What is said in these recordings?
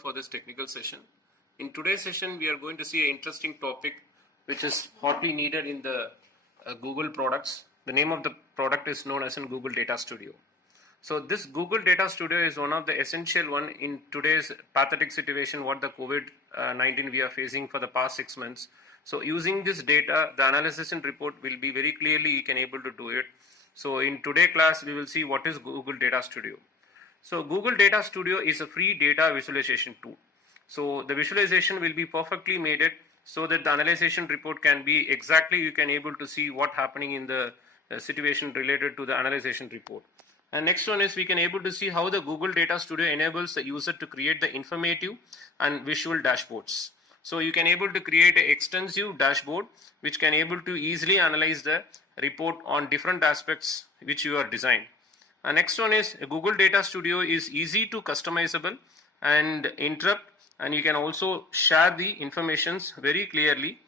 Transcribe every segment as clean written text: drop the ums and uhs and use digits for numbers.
for this technical session. In today's session, we are going to see an interesting topic which is hotly needed in the Google products. The name of the product is known as in Google Data Studio. So this Google Data Studio is one of the essential one in today's pathetic situation what the COVID-19 we are facing for the past 6 months. So using this data, the analysis and report will be very clearly you can able to do it. So in today's class, we will see what is Google Data Studio. So Google Data Studio is a free data visualization tool. So the visualization will be perfectly made it so that the analysis report can be exactly you can able to see what happening in the situation related to the analysis report. And next one is we can able to see how the Google Data Studio enables the user to create the informative and visual dashboards. So you can able to create an extensive dashboard which can able to easily analyze the report on different aspects which you are designed. And next one is Google Data Studio is easy to customizable and interrupt, and you can also share the informations very clearly.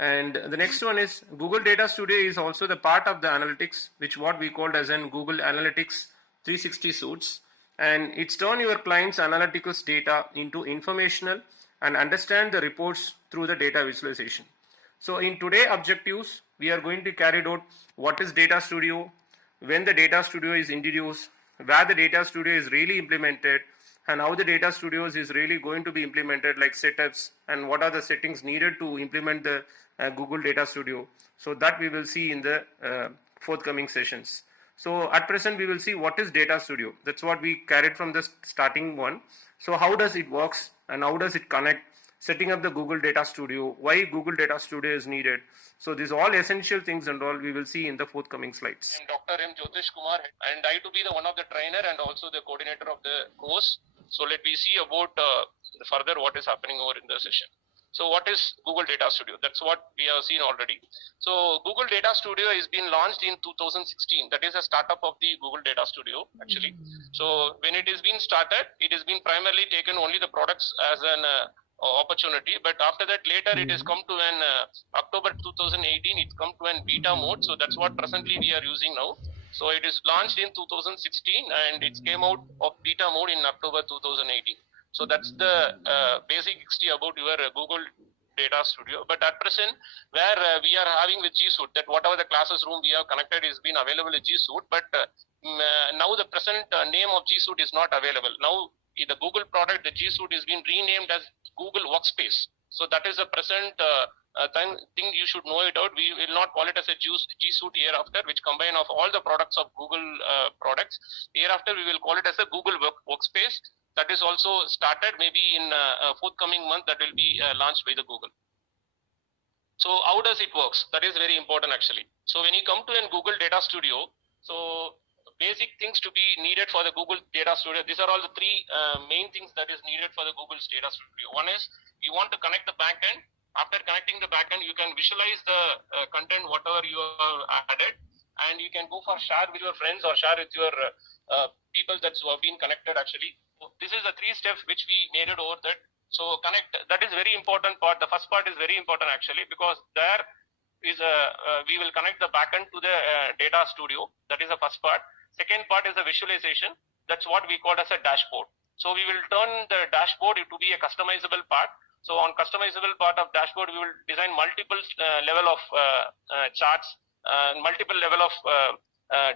And the next one is Google Data Studio is also the part of the analytics, which what we called as in Google Analytics 360 suites, and it's turn your client's analytics data into informational and understand the reports through the data visualization. So in today's objectives, we are going to carry out what is Data Studio, when the Data Studio is introduced, where the Data Studio is really implemented, and how the Data Studios is really going to be implemented, like setups, and what are the settings needed to implement the Google Data Studio. So that we will see in the forthcoming sessions. So at present, we will see what is Data Studio. That's what we carried from the starting one. So how does it works and how does it connect? Setting up the Google Data Studio, why Google Data Studio is needed. So these all essential things and all we will see in the forthcoming slides. I'm Dr. M. Jyotish Kumar, and I to be the one of the trainer and also the coordinator of the course. So let me see about further what is happening over in the session. So what is Google Data Studio? That's what we have seen already. So Google Data Studio is been launched in 2016. That is a startup of the Google Data Studio actually. So when it is been started, it has been primarily taken only the products as an opportunity, but after that later it has come to an October 2018 it's come to an beta mode. So that's what presently we are using now. So it is launched in 2016 and it came out of beta mode in October 2018. So that's the basic history about your Google Data Studio. But at present, where we are having with G Suite, that whatever the classes room we have connected is been available in G Suite, but now the present name of G Suite is not available. Now the Google product, the G Suite is being renamed as Google Workspace. So that is the present thing you should know it out. We will not call it as a G Suite hereafter, which combine of all the products of Google products. Hereafter, we will call it as a Google Workspace. That is also started maybe in a forthcoming month that will be launched by the Google. So how does it works? That is very important actually. So when you come to a Google Data Studio, so basic things to be needed for the Google Data Studio. These are all the three main things that is needed for the Google's Data Studio. One is you want to connect the backend. After connecting the backend, you can visualize the content, whatever you have added, and you can go for share with your friends or share with your people that have been connected actually. So this is the 3 steps which we made it over that. So connect, that is very important part. The first part is very important actually because there is we will connect the backend to the Data Studio. That is the first part. Second part is the visualization. That's what we call as a dashboard. So we will turn the dashboard to be a customizable part. So on customizable part of dashboard, we will design multiple level of charts, multiple level of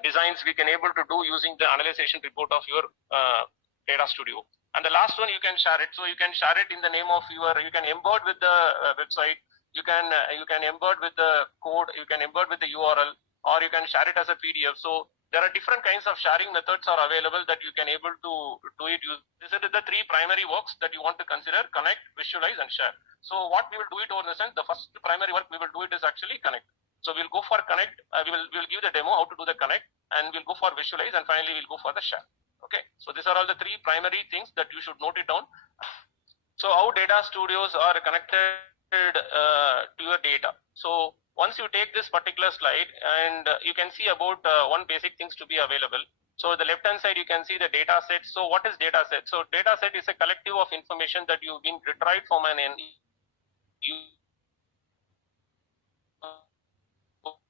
designs we can able to do using the analysis report of your Data Studio. And the last one, you can share it. So you can share it in the name of your, you can embed with the website, you can embed with the code, you can embed with the URL, or you can share it as a PDF. So there are different kinds of sharing methods are available that you can able to do it. These are the 3 primary works that you want to consider: connect, visualize, and share. So what we will do it over the sense, the first primary work we will do it is actually connect. So we'll go for connect, we will give the demo how to do the connect, and we'll go for visualize, and finally we'll go for the share. Okay, so these are all the 3 primary things that you should note it down. So how data studios are connected to your data. So once you take this particular slide, and you can see about one basic things to be available. So the left hand side you can see the data set. So what is data set? So data set is a collective of information that you've been retrieved from an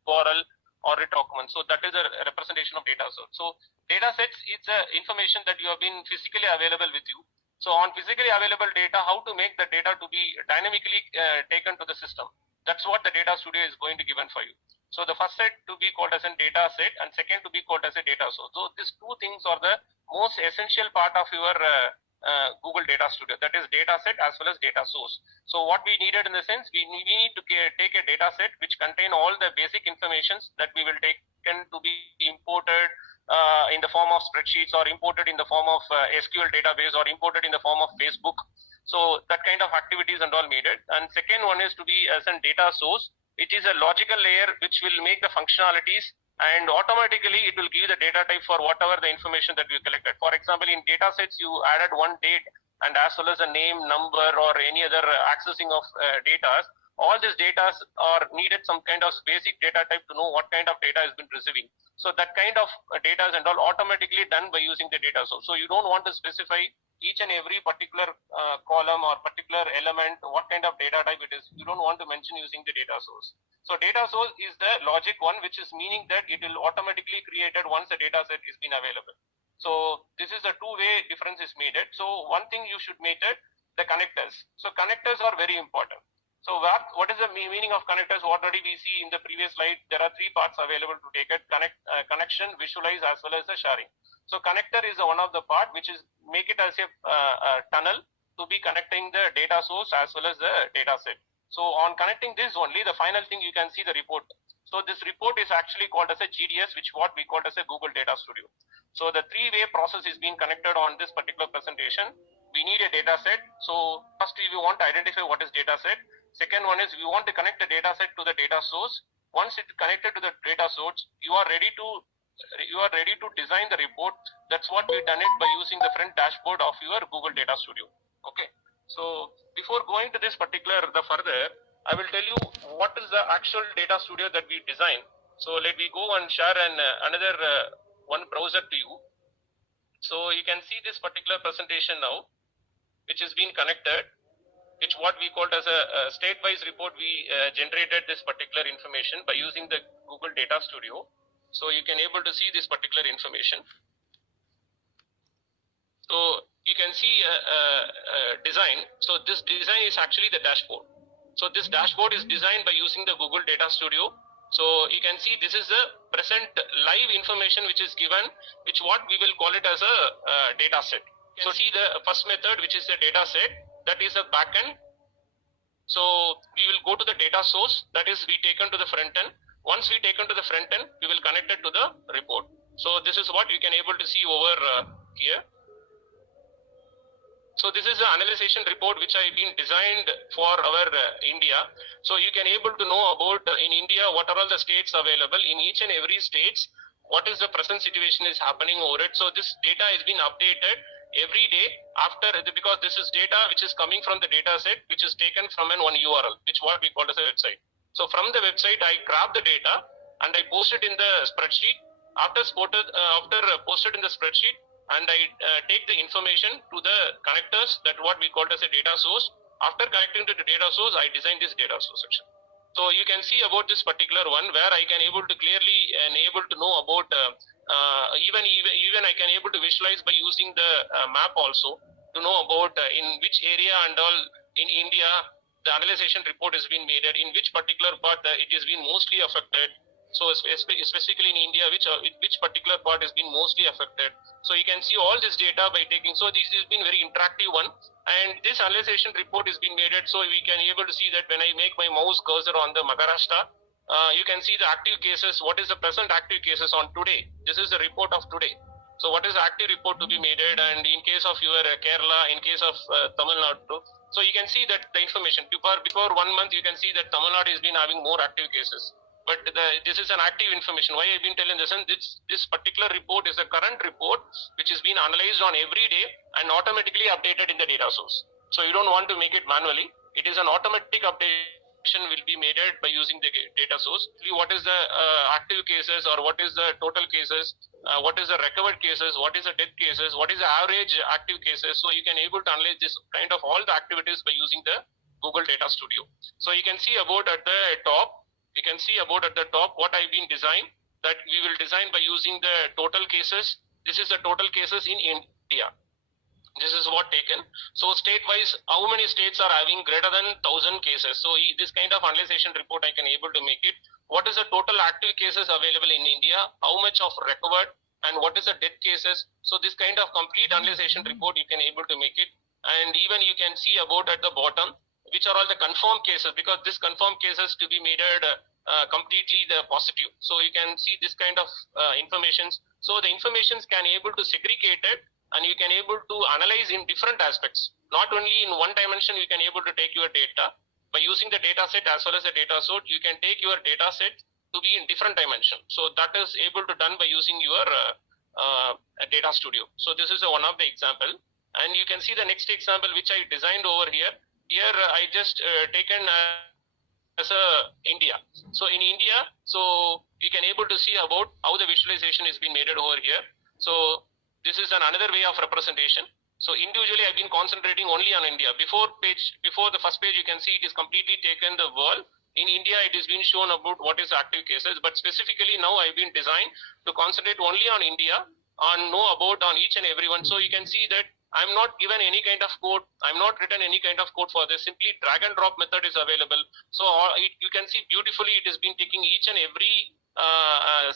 URL or a document. So that is a representation of data. So data sets is information that you have been physically available with you. So on physically available data, how to make the data to be dynamically taken to the system. That's what the data studio is going to given for you. So the first set to be called as a data set and second to be called as a data source. So these two things are the most essential part of your Google Data Studio, that is data set as well as data source. So what we needed in the sense, we need to take a data set which contain all the basic informations that we will take to be imported in the form of spreadsheets or imported in the form of SQL database or imported in the form of Facebook. So that kind of activities and all needed. And second one is to be as a data source. It is a logical layer which will make the functionalities and automatically it will give the data type for whatever the information that you collected. For example, in data sets, you added one date and as well as a name, number, or any other accessing of data. All these data are needed some kind of basic data type to know what kind of data has been receiving. So that kind of data is and all automatically done by using the data source. So you don't want to specify each and every particular column or particular element, what kind of data type it is. You don't want to mention using the data source. So data source is the logic one, which is meaning that it will automatically created once the data set is been available. So this is a two-way difference is made. So one thing you should make it, the connectors. So connectors are very important. So what is the meaning of connectors? Already we see in the previous slide, there are three parts available to take it: connection, visualize, as well as the sharing. So connector is one of the part which is make it as a tunnel to be connecting the data source as well as the data set. So on connecting this only, the final thing you can see the report. So this report is actually called as a GDS, which what we call as a Google Data Studio. So the three-way process is being connected on this particular presentation. We need a data set. So first we want to identify what is data set. Second one is we want to connect the data set to the data source. Once it's connected to the data source, you are ready to design the report. That's what we've done it by using the front dashboard of your Google Data Studio. Okay. So before going to this further, I will tell you what is the actual data studio that we designed. So let me go and share another one browser to you. So you can see this particular presentation now, which is being connected, which what we called as a state-wise report. We generated this particular information by using the Google Data Studio. So you can able to see this particular information. So you can see design. So this design is actually the dashboard. So this dashboard is designed by using the Google Data Studio. So you can see this is the present live information which is given, which what we will call it as a data set. So see the first method, which is the data set, that is a backend. So we will go to the data source, that is we taken to the front end. Once we taken to the front end, we will connect it to the report. So this is what you can able to see over here. So this is the analysis report which I been designed for our India. So you can able to know about in India what are all the states available. In each and every states, what is the present situation is happening over it. So this data is being updated every day after, because this is data which is coming from the data set which is taken from one URL, which what we call as a website. So from the website I grab the data and I post it in the spreadsheet. After posted in the spreadsheet, and I take the information to the connectors, that what we call as a data source. After connecting to the data source, I design this data source section. So you can see about this particular one where I can able to clearly and able to know about even I can able to visualize by using the map also to know about in which area and all in India the analysis report has been made, in which particular part it has been mostly affected. So specifically in India, which particular part has been mostly affected. So you can see all this data by taking. So this has been very interactive one, and this analysis report is being made. So we can able to see that when I make my mouse cursor on the Maharashtra, you can see the active cases. What is the present active cases on today? This is the report of today. So what is the active report to be made? And in case of your Kerala, in case of Tamil Nadu, so you can see that the information before 1 month, you can see that Tamil Nadu has been having more active cases. But this is an active information. Why I've been telling this, and this particular report is a current report which is being analyzed on every day and automatically updated in the data source. So you don't want to make it manually. It is an automatic updation will be made by using the data source. What is the active cases, or what is the total cases, what is the recovered cases, what is the death cases, what is the average active cases. So you can able to analyze this kind of all the activities by using the Google Data Studio. So you can see about at the top. You can see about at the top what I've been designed, that we will design by using the total cases. This is the total cases in India. This is what taken. So state-wise, how many states are having greater than 1,000 cases? So this kind of analyzation report I can able to make it. What is the total active cases available in India? How much of recovered? And what is the dead cases? So this kind of complete analyzation report you can able to make it. And even you can see about at the bottom, which are all the confirmed cases, because this confirmed cases to be made completely the positive. So you can see this kind of informations. So the informations can able to segregate it, and you can able to analyze in different aspects. Not only in one dimension, you can able to take your data. By using the data set as well as the data source, you can take your data set to be in different dimension. So that is able to done by using your data studio. So this is one of the example. And you can see the next example which I designed over here. Here I just taken as India. So in India, so you can able to see about how the visualization is being made over here. So this is another way of representation. So individually I've been concentrating only on India. Before the first page, you can see it is completely taken the world. In India, it is being shown about what is active cases, but specifically now I've been designed to concentrate only on India and know about on each and every one. So you can see that I'm not given any kind of code. I'm not written any kind of code for this. Simply drag and drop method is available. So you can see beautifully it has been taking each and every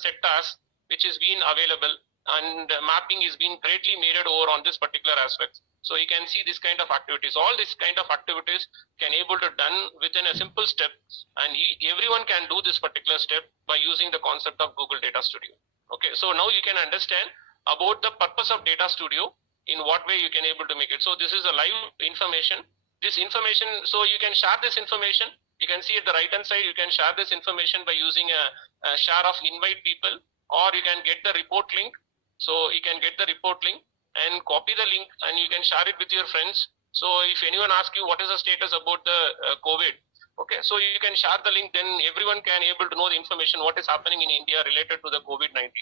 sectors which is being available, and mapping is being greatly made over on this particular aspect. So you can see this kind of activities. All this kind of activities can able to done within a simple step, and everyone can do this particular step by using the concept of Google Data Studio. Okay, so now you can understand about the purpose of Data Studio, in what way you can able to make it. So this is a live information. This information, so you can share this information. You can see at the right hand side, you can share this information by using a share of invite people, or you can get the report link. So you can get the report link and copy the link, and you can share it with your friends. So if anyone asks you what is the status about the COVID, okay, so you can share the link, then everyone can able to know the information what is happening in India related to the COVID-19.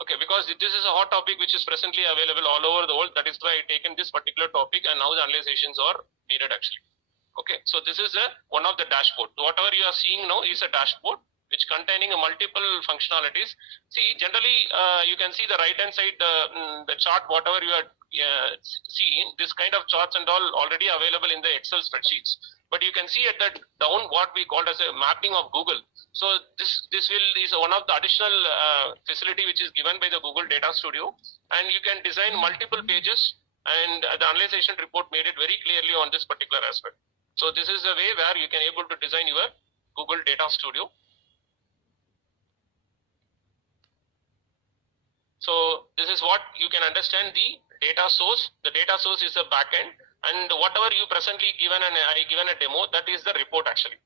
Okay, because this is a hot topic which is presently available all over the world. That is why I taken this particular topic, and now the analyzations are needed actually. Okay, so this is one of the dashboard. Whatever you are seeing now is a dashboard which containing multiple functionalities. See, generally you can see the right hand side, the chart, whatever you are seeing, this kind of charts and all already available in the Excel spreadsheets. But you can see at the down what we call as a mapping of Google. So this is one of the additional facility which is given by the Google Data Studio, and you can design multiple pages, and the analyzation report made it very clearly on this particular aspect. So this is the way where you can able to design your Google Data Studio. So this is what you can understand the data source. The data source is a backend, and whatever you presently given, and I given a demo, that is the report actually.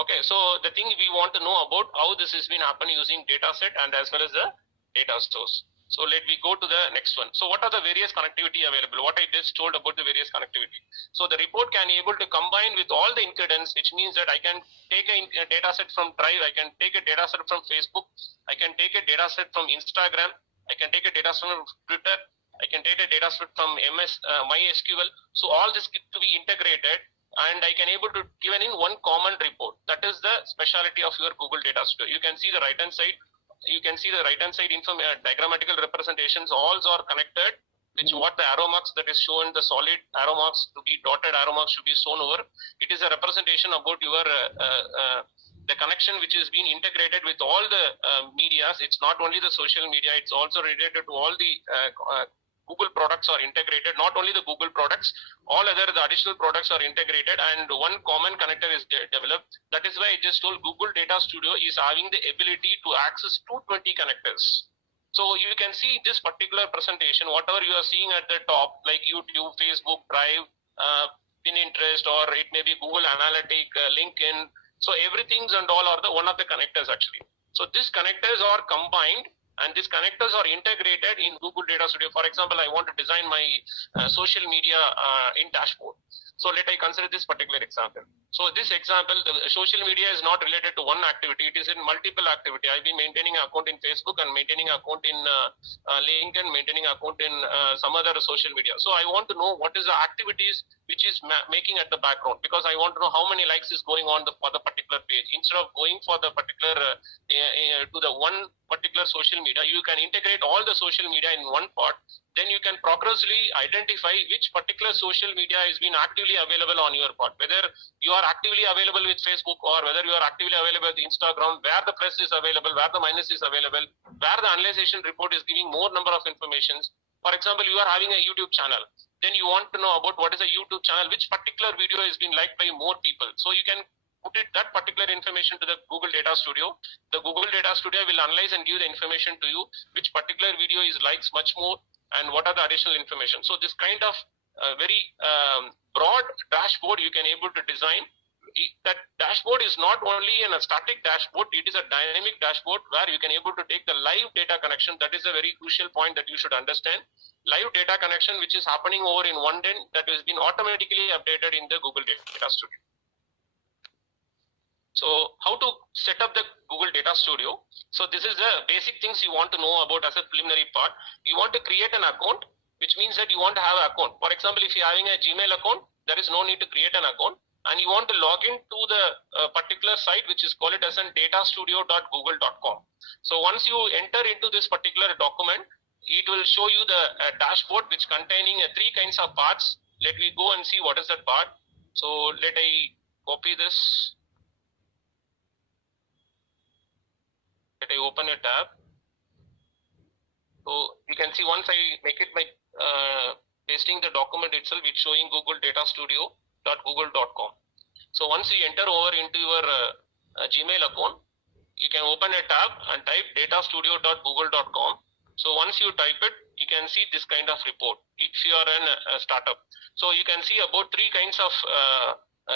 Okay, so the thing we want to know about how this has been happening using data set and as well as the data source. So let me go to the next one. So what are the various connectivity available? What I just told about the various connectivity. So the report can able to combine with all the ingredients, which means that I can take a data set from Drive, I can take a data set from Facebook, I can take a data set from Instagram, I can take a data set from Twitter, I can take a data set from MySQL. So all this to be integrated, and I can able to given in one common report. That is the specialty of your Google Data Studio. You can see the right hand side. You can see the right hand side diagrammatical representations. All are connected, which what the arrow marks that is shown, the solid arrow marks to be dotted arrow marks should be shown over. It is a representation about your the connection which is being integrated with all the medias. It's not only the social media, it's also related to all the Google products are integrated. Not only the Google products, all other the additional products are integrated, and one common connector is developed. That is why I just told Google Data Studio is having the ability to access 220 connectors. So you can see this particular presentation, whatever you are seeing at the top, like YouTube, Facebook, Drive, Pinterest, or it may be Google Analytics, LinkedIn. So everything's and all are the one of the connectors actually. So these connectors are combined, and these connectors are integrated in Google Data Studio. For example, I want to design my social media in dashboard. So let I consider this particular example. So this example, the social media is not related to one activity. It is in multiple activity. I've been maintaining an account in Facebook and maintaining an account in LinkedIn, maintaining an account in some other social media. So I want to know what is the activities which is making at the background, because I want to know how many likes is going on for the particular page. Instead of going for the particular to the one particular social media, you can integrate all the social media in one part. Then you can progressively identify which particular social media is being actively available on your part, whether you are actively available with Facebook or whether you are actively available with Instagram, where the plus is available, where the minus is available, where the analyzation report is giving more number of informations. For example, you are having a YouTube channel, then you want to know about what is a YouTube channel, which particular video is being liked by more people. So you can put that particular information to the Google Data Studio. The Google Data Studio will analyze and give the information to you, which particular video is likes much more and what are the additional information. So this kind of very broad dashboard you can able to design. That dashboard is not only a static dashboard, it is a dynamic dashboard where you can able to take the live data connection. That is a very crucial point that you should understand. Live data connection which is happening over in one day, that has been automatically updated in the Google Data Studio. So how to set up the Google Data Studio? So this is the basic things you want to know about as a preliminary part. You want to create an account, which means that you want to have an account. For example, if you're having a Gmail account, there is no need to create an account, and you want to log into the particular site which is called it as an datastudio.google.com. So once you enter into this particular document, it will show you the dashboard which containing three kinds of parts. Let me go and see what is that part. So let I copy this. Let I open a tab. So you can see once I make it by pasting the document itself, it's showing Google Data Studio.google.com. So once you enter over into your Gmail account, you can open a tab and type datastudio.google.com. So once you type it, you can see this kind of report if you are a startup. So you can see about three kinds of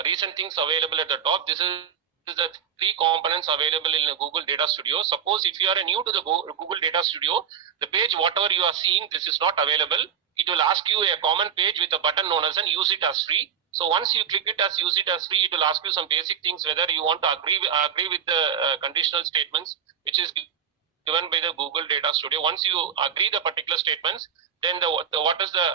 recent things available at the top. This is the three components available in the Google Data Studio. Suppose if you are new to the Google Data Studio, the page whatever you are seeing, this is not available. It will ask you a common page with a button known as an use it as free. So once you click it as use it as free, it will ask you some basic things, whether you want to agree with the conditional statements which is given by the Google Data Studio. Once you agree the particular statements, then what is the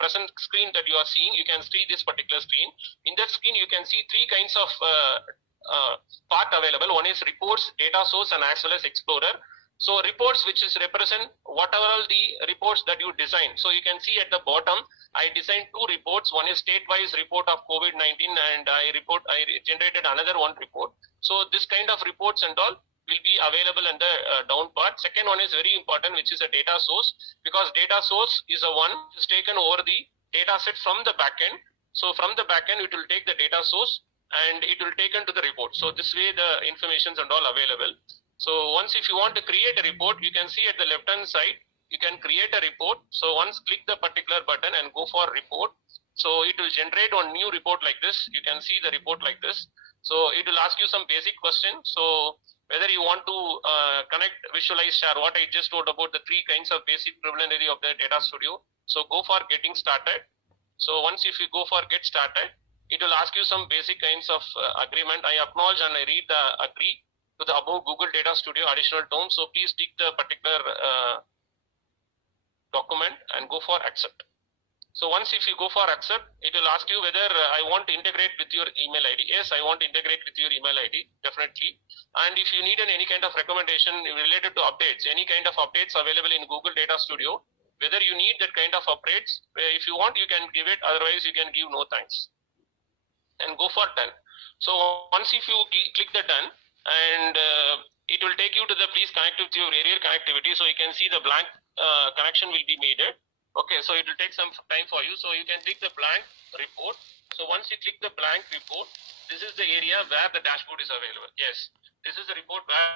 present screen that you are seeing, you can see this particular screen. In that screen, you can see three kinds of part available. One is reports, data source, and as well as explorer. So reports, which is represent whatever the reports that you design. So you can see at the bottom, I designed two reports. One is state-wise report of COVID-19, and I generated another one report. So this kind of reports and all will be available in the down part. Second one is very important, which is a data source, because data source is a one is taken over the data set from the backend. So from the backend, it will take the data source and it will take into the report. So this way the informations and all available. So once if you want to create a report, you can see at the left hand side, you can create a report. So once click the particular button and go for report. So it will generate one new report like this. You can see the report like this. So it will ask you some basic questions. So whether you want to connect, visualize, share, what I just told about the three kinds of basic preliminary of the Data Studio. So go for getting started. So once if you go for get started, it will ask you some basic kinds of agreement. I acknowledge and I read the agree to the above Google Data Studio additional terms. So please tick the particular document and go for accept. So once if you go for accept, it will ask you whether I want to integrate with your email ID. Yes, I want to integrate with your email ID, definitely. And if you need any kind of recommendation related to updates, any kind of updates available in Google Data Studio, whether you need that kind of updates, if you want, you can give it. Otherwise, you can give no thanks. And go for done. So once if you click the done, and it will take you to the please connect with your aerial connectivity. So you can see the blank connection will be made. Okay, so it will take some time for you. So you can click the blank report. So once you click the blank report, this is the area where the dashboard is available. Yes, this is the report where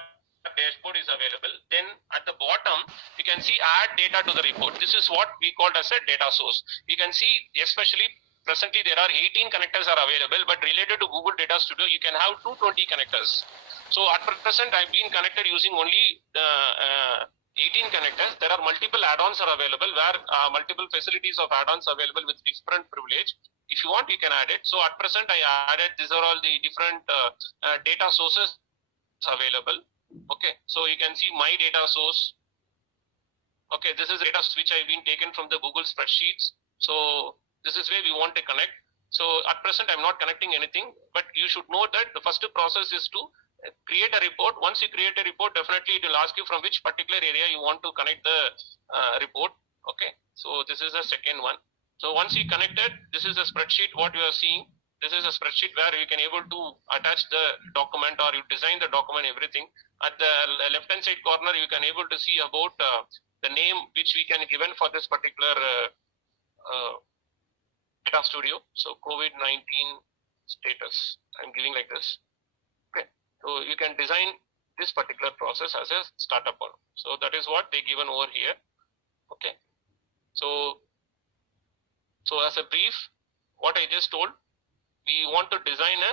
the dashboard is available. Then at the bottom, you can see add data to the report. This is what we call as a data source. You can see, especially presently there are 18 connectors are available, but related to Google Data Studio, you can have 220 connectors. So at present, I've been connected using only 18 connectors. There are multiple add-ons are available where multiple facilities of add-ons available with different privilege. If you want, you can add it. So at present, I added, these are all the different data sources available. Okay, so you can see my data source. Okay, this is data which I've been taken from the Google spreadsheets. So this is where we want to connect. So at present, I'm not connecting anything, but you should know that the first process is to create a report. Once you create a report, definitely it will ask you from which particular area you want to connect the report. Okay, so this is the second one. So once you connected, this is a spreadsheet what you are seeing. This is a spreadsheet where you can able to attach the document, or you design the document, everything. At the left hand side corner, you can able to see about the name which we can given for this particular data studio. So COVID-19 status, I'm giving like this. Okay, so you can design this particular process as a startup one. So that is what they given over here. Okay, so as a brief, what I just told, we want to design a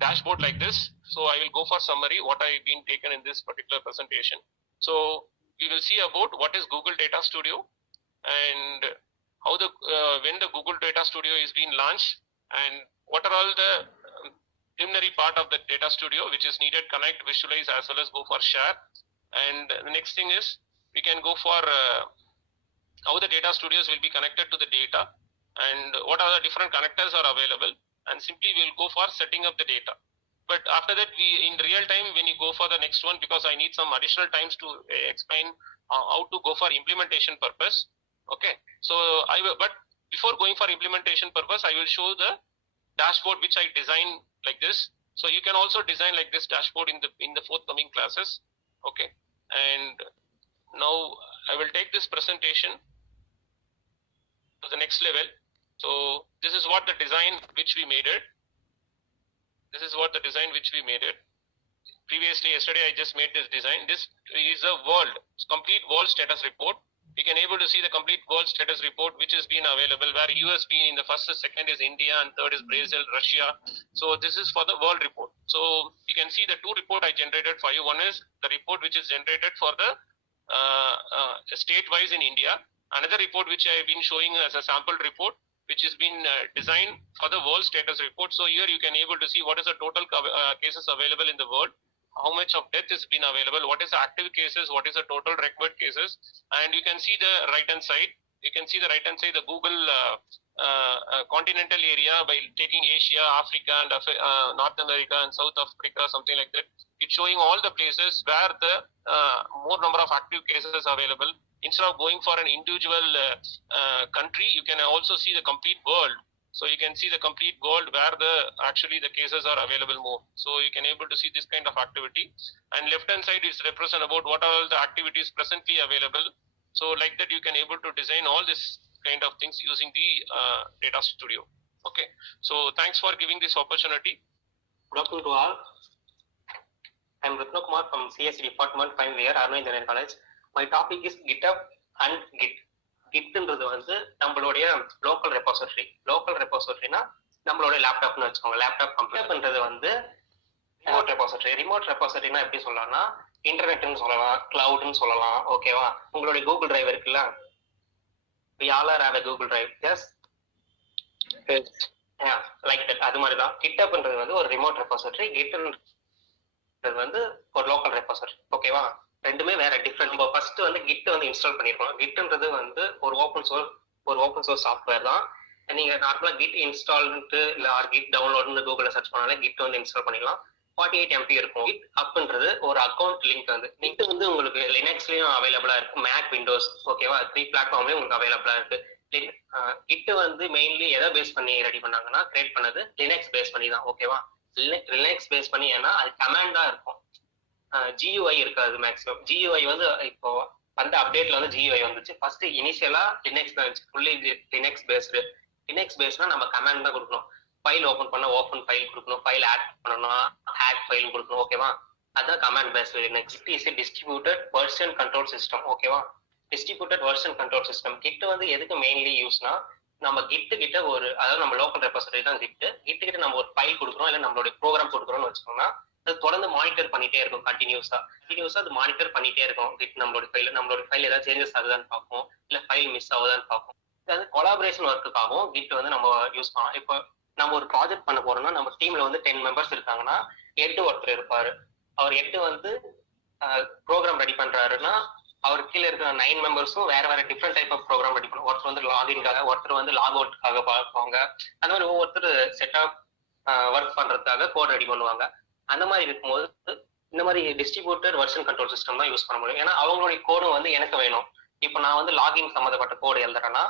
dashboard like this. So I will go for summary what I've been taken in this particular presentation. So we will see about what is Google Data Studio and how the when the Google Data Studio is being launched, and what are all the preliminary part of the Data Studio which is needed, connect, visualize, as well as go for share. And the next thing is we can go for how the data studios will be connected to the data, and what are the different connectors are available, and simply we'll go for setting up the data. But after that, we in real time, when you go for the next one, because I need some additional times to explain how to go for implementation purpose. Okay, so but before going for implementation purpose, I will show the dashboard which I design like this. So you can also design like this dashboard in the forthcoming classes. Okay, and now I will take this presentation to the next level. So this is what the design which we made it. This is what the design which we made it. Previously, yesterday, I just made this design. This is a complete world status report. We can able to see the complete world status report which has been available, where US being in the first, second is India, and third is Brazil, Russia. So this is for the world report. So you can see the two report I generated for you. One is the report which is generated for the state-wise in India. Another report which I have been showing as a sample report, which has been designed for the world status report. So here you can able to see what is the total cases available in the world, how much of death has been available, what is the active cases, what is the total record cases, and you can see the right hand side. You can see the right hand side, the Google continental area by taking Asia, Africa, and North America and South Africa, something like that. It's showing all the places where the more number of active cases is available. Instead of going for an individual country, you can also see the complete world. So you can see the complete world where actually the cases are available more. So you can able to see this kind of activity. And left hand side is represent about what are all the activities presently available. So like that, you can able to design all this kind of things using the data studio. Okay. So thanks for giving this opportunity. Good afternoon to all. I am Kumar from CSE department, final year, Arunai Engineering College. My topic is GitHub and Git. Gitன்றது வந்து நம்மளுடைய local repository. Local ரெபாசிட்டரினா நம்மளுடைய லேப்டாப்னு வச்சுக்கோங்க. Laptop computer பண்றது வந்து remote repository. Remote ரெபாசிட்டரினா எப்படி சொல்லலாம்னா இன்டர்நெட்னு சொல்லலாம், கிளவுட்னு சொல்லலாம். ஓகேவா? உங்களுடைய கூகுள் டிரைவ் இருக்குல்ல, we all are have a Google Drive. Yes, yeah, like that. அது மாதிரி தான் GitHubன்றது வந்து ஒரு ரிமோட் ரெபாசிட்டரி. Gitன்றது வந்து ஒரு லோக்கல் ரெபாசிட்டரி. ஓகேவா? ரெண்டுமே வேற டிஃப்ரெண்ட். நம்ம ஃபர்ஸ்ட் வந்து கிட் வந்து இன்ஸ்டால் பண்ணிருக்கோம். கிட்ன்றது வந்து ஒரு ஓப்பன் சோர்ஸ் சாஃப்ட்வேர் தான். நீங்க நார்மலா கிட் இன்ஸ்டால்ட்டு இல்ல கிட் டவுன்லோட்னு கூகுள்ல சர்ச் பண்ணாலே கிட் வந்து இன்ஸ்டால் பண்ணிக்கலாம். 48 MB இருக்கும். கிட் அப்ன்றது ஒரு அக்கௌண்ட் லிங்க் வந்து கிட் வந்து உங்களுக்கு லினக்ஸ்லயும் அவைலபிளா இருக்கு, மேக், விண்டோஸ். ஓகேவா? 3 பிளாட்ஃபார்ம்லயும் உங்களுக்கு அவைலபிளா இருக்கு. கிட் வந்து மெயின்லி எதை பேஸ் பண்ணி ரெடி பண்ணாங்கன்னா, கிரியேட் பண்ணது லினக்ஸ் பேஸ் பண்ணி தான். ஓகேவா? லினக்ஸ் பேஸ் பண்ணி, ஏன்னா அது கமாண்டா இருக்கும், GUI இருக்காது மேக்ஸிமம். GUI வந்து இப்போ அந்த அப்டேட்ல வந்து GUI வந்துச்சு. ஃபர்ஸ்ட் இனிஷியலா லினக்ஸ் தான் இருந்துச்சு, ஃபுல்லி லினக்ஸ் பேஸ்டு. லினக்ஸ் பேஸ்னா நம்ம கமாண்ட் தான் கொடுக்கணும். ஃபைல் ஓப்பன் பண்ண ஓப்பன் ஃபைல் கொடுக்கணும், ஃபைல் ஆட் பண்ணணும் ஆட் ஃபைல் கொடுக்கணும். ஓகேவா? அதான் command based Linux. It is distributed version control system. ஓகேவா? Distributed version control system. Git வந்து எதுக்கு மெயின்லி யூஸ்னா, நம்ம கிட்ட ஒரு, அதாவது நம்ம லோக்கல் ரெபாசிட்டரி தான் கிட்ட நம்ம ஒரு ஃபைல் கொடுக்குறோம், இல்லை நம்மளுடைய ப்ரோக்ராம் கொடுக்குறோம்னு வச்சுக்கோங்கன்னா, அது தொடர்ந்து மானிட்டர் பண்ணிட்டே இருக்கும். கண்டினியூஸா அது மானிட்டர் பண்ணிட்டே இருக்கும். கிட் நம்மளோட ஃபைல் ஏதாவது சேஞ்சஸ் ஆகுதான்னு பார்ப்போம், இல்லை ஃபைல் மிஸ் ஆகுதான்னு பார்ப்போம். அதாவது கொலாபரேஷன் ஒர்க்குக்காகவும் கிட் வந்து நம்ம யூஸ் பண்ணலாம். இப்போ நம்ம ஒரு ப்ராஜெக்ட் பண்ண போறோம்னா நம்ம டீம்ல வந்து 10 மெம்பர்ஸ் இருக்காங்கன்னா ஹெட் ஒருத்தர் இருப்பாரு. அவர் ஹெட் வந்து ப்ரோக்ராம் ரெடி பண்றாருன்னா அவர் கீழே இருக்கிற 9 மெம்பர்ஸும் வேற வேற different type of program ready பண்ணுவோம். ஒருத்தர் வந்து லாகின்காக, ஒருத்தர் வந்து லாக் அவுட்காக பார்ப்பாங்க. அந்த மாதிரி ஒவ்வொருத்தர் செட் ஆஃப் ஒர்க் பண்றதுக்காக கோட் ரெடி பண்ணுவாங்க. அந்த மாதிரி இருக்கும்போது இந்த மாதிரி டிஸ்ட்ரிபியூட்டட் வெர்ஷன் கண்ட்ரோல் சிஸ்டம் தான் யூஸ் பண்ண முடியும். ஏன்னா அவங்களுடைய கோடும் வந்து எனக்கு வேணும். இப்போ நான் வந்து லாகின் சம்மந்தப்பட்ட கோடு எழுதுறேன்னா,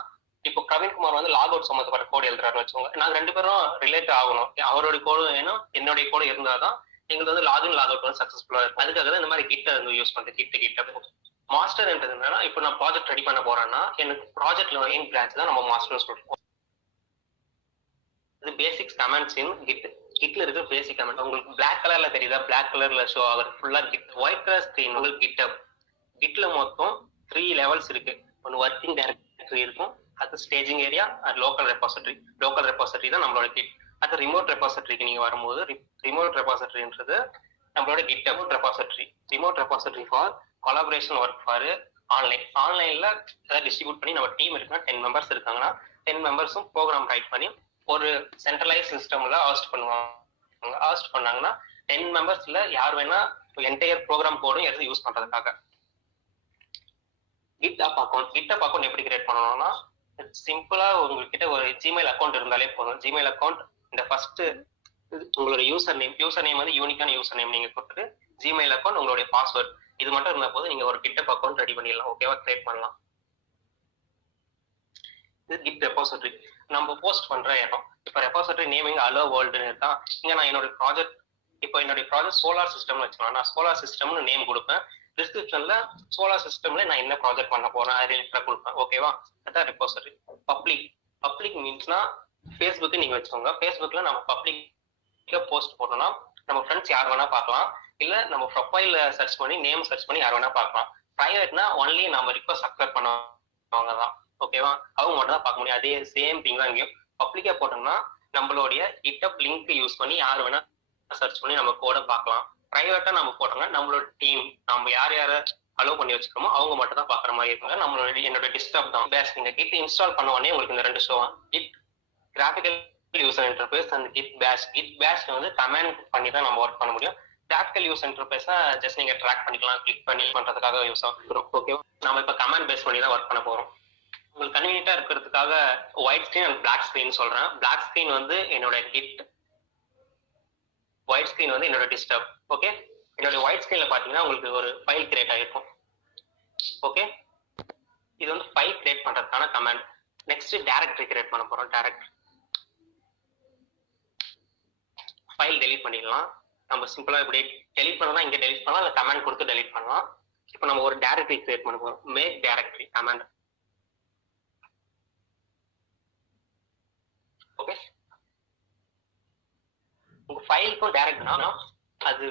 இப்போ பிரவீன்குமார் வந்து லாக் அவுட் சம்மந்தப்பட்ட கோடு எழுதுறாருன்னு வச்சுக்கோங்க, நாங்க 2 பேரும் ரிலேட் ஆகணும். அவருடைய கோடு வேணும், என்னுடைய கோடு இருந்தாதான் எங்களுக்கு வந்து லாகின் லாக் அவுட் வந்து சக்சஸ்ஃபுல்லா இருக்கும். அதுக்காக தான் இந்த மாதிரி கிட்ட வந்து யூஸ் பண்றது. கிட்ட மாஸ்டர்ன்றது என்னன்னா, இப்போ நான் ப்ராஜெக்ட் ரெடி பண்ண போறேன்னா எனக்கு ப்ராஜெக்ட்ல மெயின் பிரான்ச் தான் நம்ம மாஸ்டர் சொல்றோம். இது பேசிக்ஸ் கமெண்ட்ஸ் இன் கிட். கிட்ல இருக்கிற பேசிக் கமெண்ட் உங்களுக்கு பிளாக் கலர்ல தெரியுதா? பிளாக் கலர்ல ஷோ ஆகுது ஃபுல்லா கிட். ஒயிட் கலர் ஸ்கிரீன் உங்களுக்கு கிட்டப். கிட்ல மொத்தம் 3 லெவல்ஸ் இருக்கு. ஒன்று ஒர்க்கிங் டைரக்டரி இருக்கும், அது ஸ்டேஜிங் ஏரியா, அது லோக்கல் ரெபாசிட்டரி. லோக்கல் ரெபாசிட்டரி தான் நம்மளோட கிட். அது ரிமோட் ரெபாசிட்டரிக்கு நீங்க வரும்போது ரிமோட் ரெபாசிட்டரின்றது நம்மளோட GitHub repository. Remote repository for collaboration work for online. ஆன்லைன்ல டிஸ்ட்ரிபியூட் பண்ணி நம்ம டீம் இருக்குன்னா 10 மெம்பர்ஸ் இருக்காங்கன்னா 10 மெம்பர்ஸும் ப்ரோக்ராம் ரைட் பண்ணி ஒரு சென்ட்ரலைஸ் சிஸ்டம்ல ஹாஸ்ட் பண்ணுவாங்க. ஹாஸ்ட் பண்ணாங்கன்னா 10 மெம்பர்ஸ்ல யார் வேணா என்டையர் ப்ரோக்ராம் கோடும் எடுத்து யூஸ் பண்றதுக்காக. கிட்ஹப் அக்கௌண்ட் எப்படி கிரியேட் பண்ணணும்னா, சிம்பிளா உங்ககிட்ட ஒரு ஜிமெயில் அக்கௌண்ட் இருந்தாலே போதும். ஜிமெயில் அக்கௌண்ட் இந்த ஃபர்ஸ்ட் உங்களோட யூசர் நேம் வந்து யூனிக்கான யூசர் நேம் நீங்க கொடுத்துட்டு, ஜிமெயில் அக்கௌண்ட், உங்களுடைய பாஸ்வேர்ட், இது மட்டும் இருந்தா போது நீங்க ஒரு கிட்ஹப் அக்கௌண்ட் ரெடி பண்ணிடலாம். ஓகேவா? கிரியேட் பண்ணலாம். இது கிட் ரெபாசிட்டரி நம்ம போஸ்ட் பண்ற இடம். இப்போ ரெபாசிட்டரி நேமிங் அலோ வேர்ல்டுன்னு இருக்கா. இங்க நான் என்னோட ப்ராஜெக்ட் சோலார் சிஸ்டம்னு வச்சுக்கலாம். நான் சோலார் சிஸ்டம்னு நேம் கொடுப்பேன். டிஸ்கிரிப்ஷன்ல சோலார் சிஸ்டம்ல நான் என்ன ப்ராஜெக்ட் பண்ண போறேன் அது ரிலேட்டடா கொடுப்பேன். ஓகேவா? அதான் ரெபாசிட்டரி. பப்ளிக் மீன்ஸ்னா ஃபேஸ்புக் நீங்க வச்சுக்கோங்க. ஃபேஸ்புக்ல நம்ம பப்ளிக்கா போஸ்ட் போட்டோம்னா நம்ம ஃப்ரெண்ட்ஸ் யார் வேணா பார்க்கலாம், இல்ல நம்ம ப்ரொஃபைல்ல சர்ச் பண்ணி நேம் சர்ச் பண்ணி யார் வேணா பார்க்கலாம். பிரைவேட்னா ஒன்லி நம்ம ரிக்வஸ்ட் அக்செப்ட் பண்ணவங்க தான். ஓகேவா? அவங்க மட்டும் தான் பார்க்க முடியும். அதே சேம் திங் தான் இங்கேயும். பப்ளிக்கா போட்டோம்னா நம்மளுடைய கிட்டப் லிங்க் யூஸ் பண்ணி யார் வேணா சர்ச் பண்ணி நம்ம கோட பார்க்கலாம். பிரைவேட்டா நம்ம போட்டோம்னா நம்மளோட டீம் நம்ம யார் அலோவ் பண்ணி வச்சிருக்கோமோ அவங்க மட்டும் தான் பாக்குற மாதிரி இருக்குங்க. என்னோட டிஸ்டர்ப் தான் பேஸ். நீங்க கிட் இன்ஸ்டால் பண்ண உடனே உங்களுக்கு இந்த 2 show Git graphical user interface and Git bash வந்து கமெண்ட் பண்ணி தான் நம்ம ஒர்க் பண்ண முடியும். கிராஃபிக்கல் யூசர் இன்டர்ஃபேஸா ஜஸ்ட் நீங்க ட்ராக் பண்ணிக்கலாம், கிளிக் பண்ணி பண்றதுக்காக யூஸ் ஆகும். ஓகே, நம்ம இப்ப கமெண்ட் பேஸ் பண்ணி தான் ஒர்க் பண்ண போறோம். உங்களுக்கு கன்வீனியன்ட்டா இருக்கிறதுக்காக white screen and black screen சொல்றேன். பிளாக் ஸ்கிரீன் வந்து என்னோட கிட், ஒயிட் ஸ்கிரீன் வந்து என்னோட டிஸ்டர்ப். ஓகே, என்னோட ஒயிட் ஸ்கிரீன்ல பாத்தீங்கன்னா உங்களுக்கு ஒரு ஃபைல் கிரியேட் ஆகிருக்கும். ஓகே, இது வந்து ஃபைல் கிரியேட் பண்றதுக்கான கமாண்ட். நெக்ஸ்ட் டைரக்டரி கிரியேட் பண்ண போறோம். டைரக்டரி ஃபைல் டெலீட் பண்ணிடலாம். நம்ம சிம்பிளா இப்படி டெலீட் பண்ணலாம், இங்க டெலீட் பண்ணலாம், இல்ல கமாண்ட் கொடுத்து டெலீட் பண்ணலாம். இப்போ நம்ம ஒரு டைரக்டரி கிரியேட் பண்ண போறோம். Make directory command. ஓகே, உங்க ஃபைலுக்கும் டைரக்ட்னா அது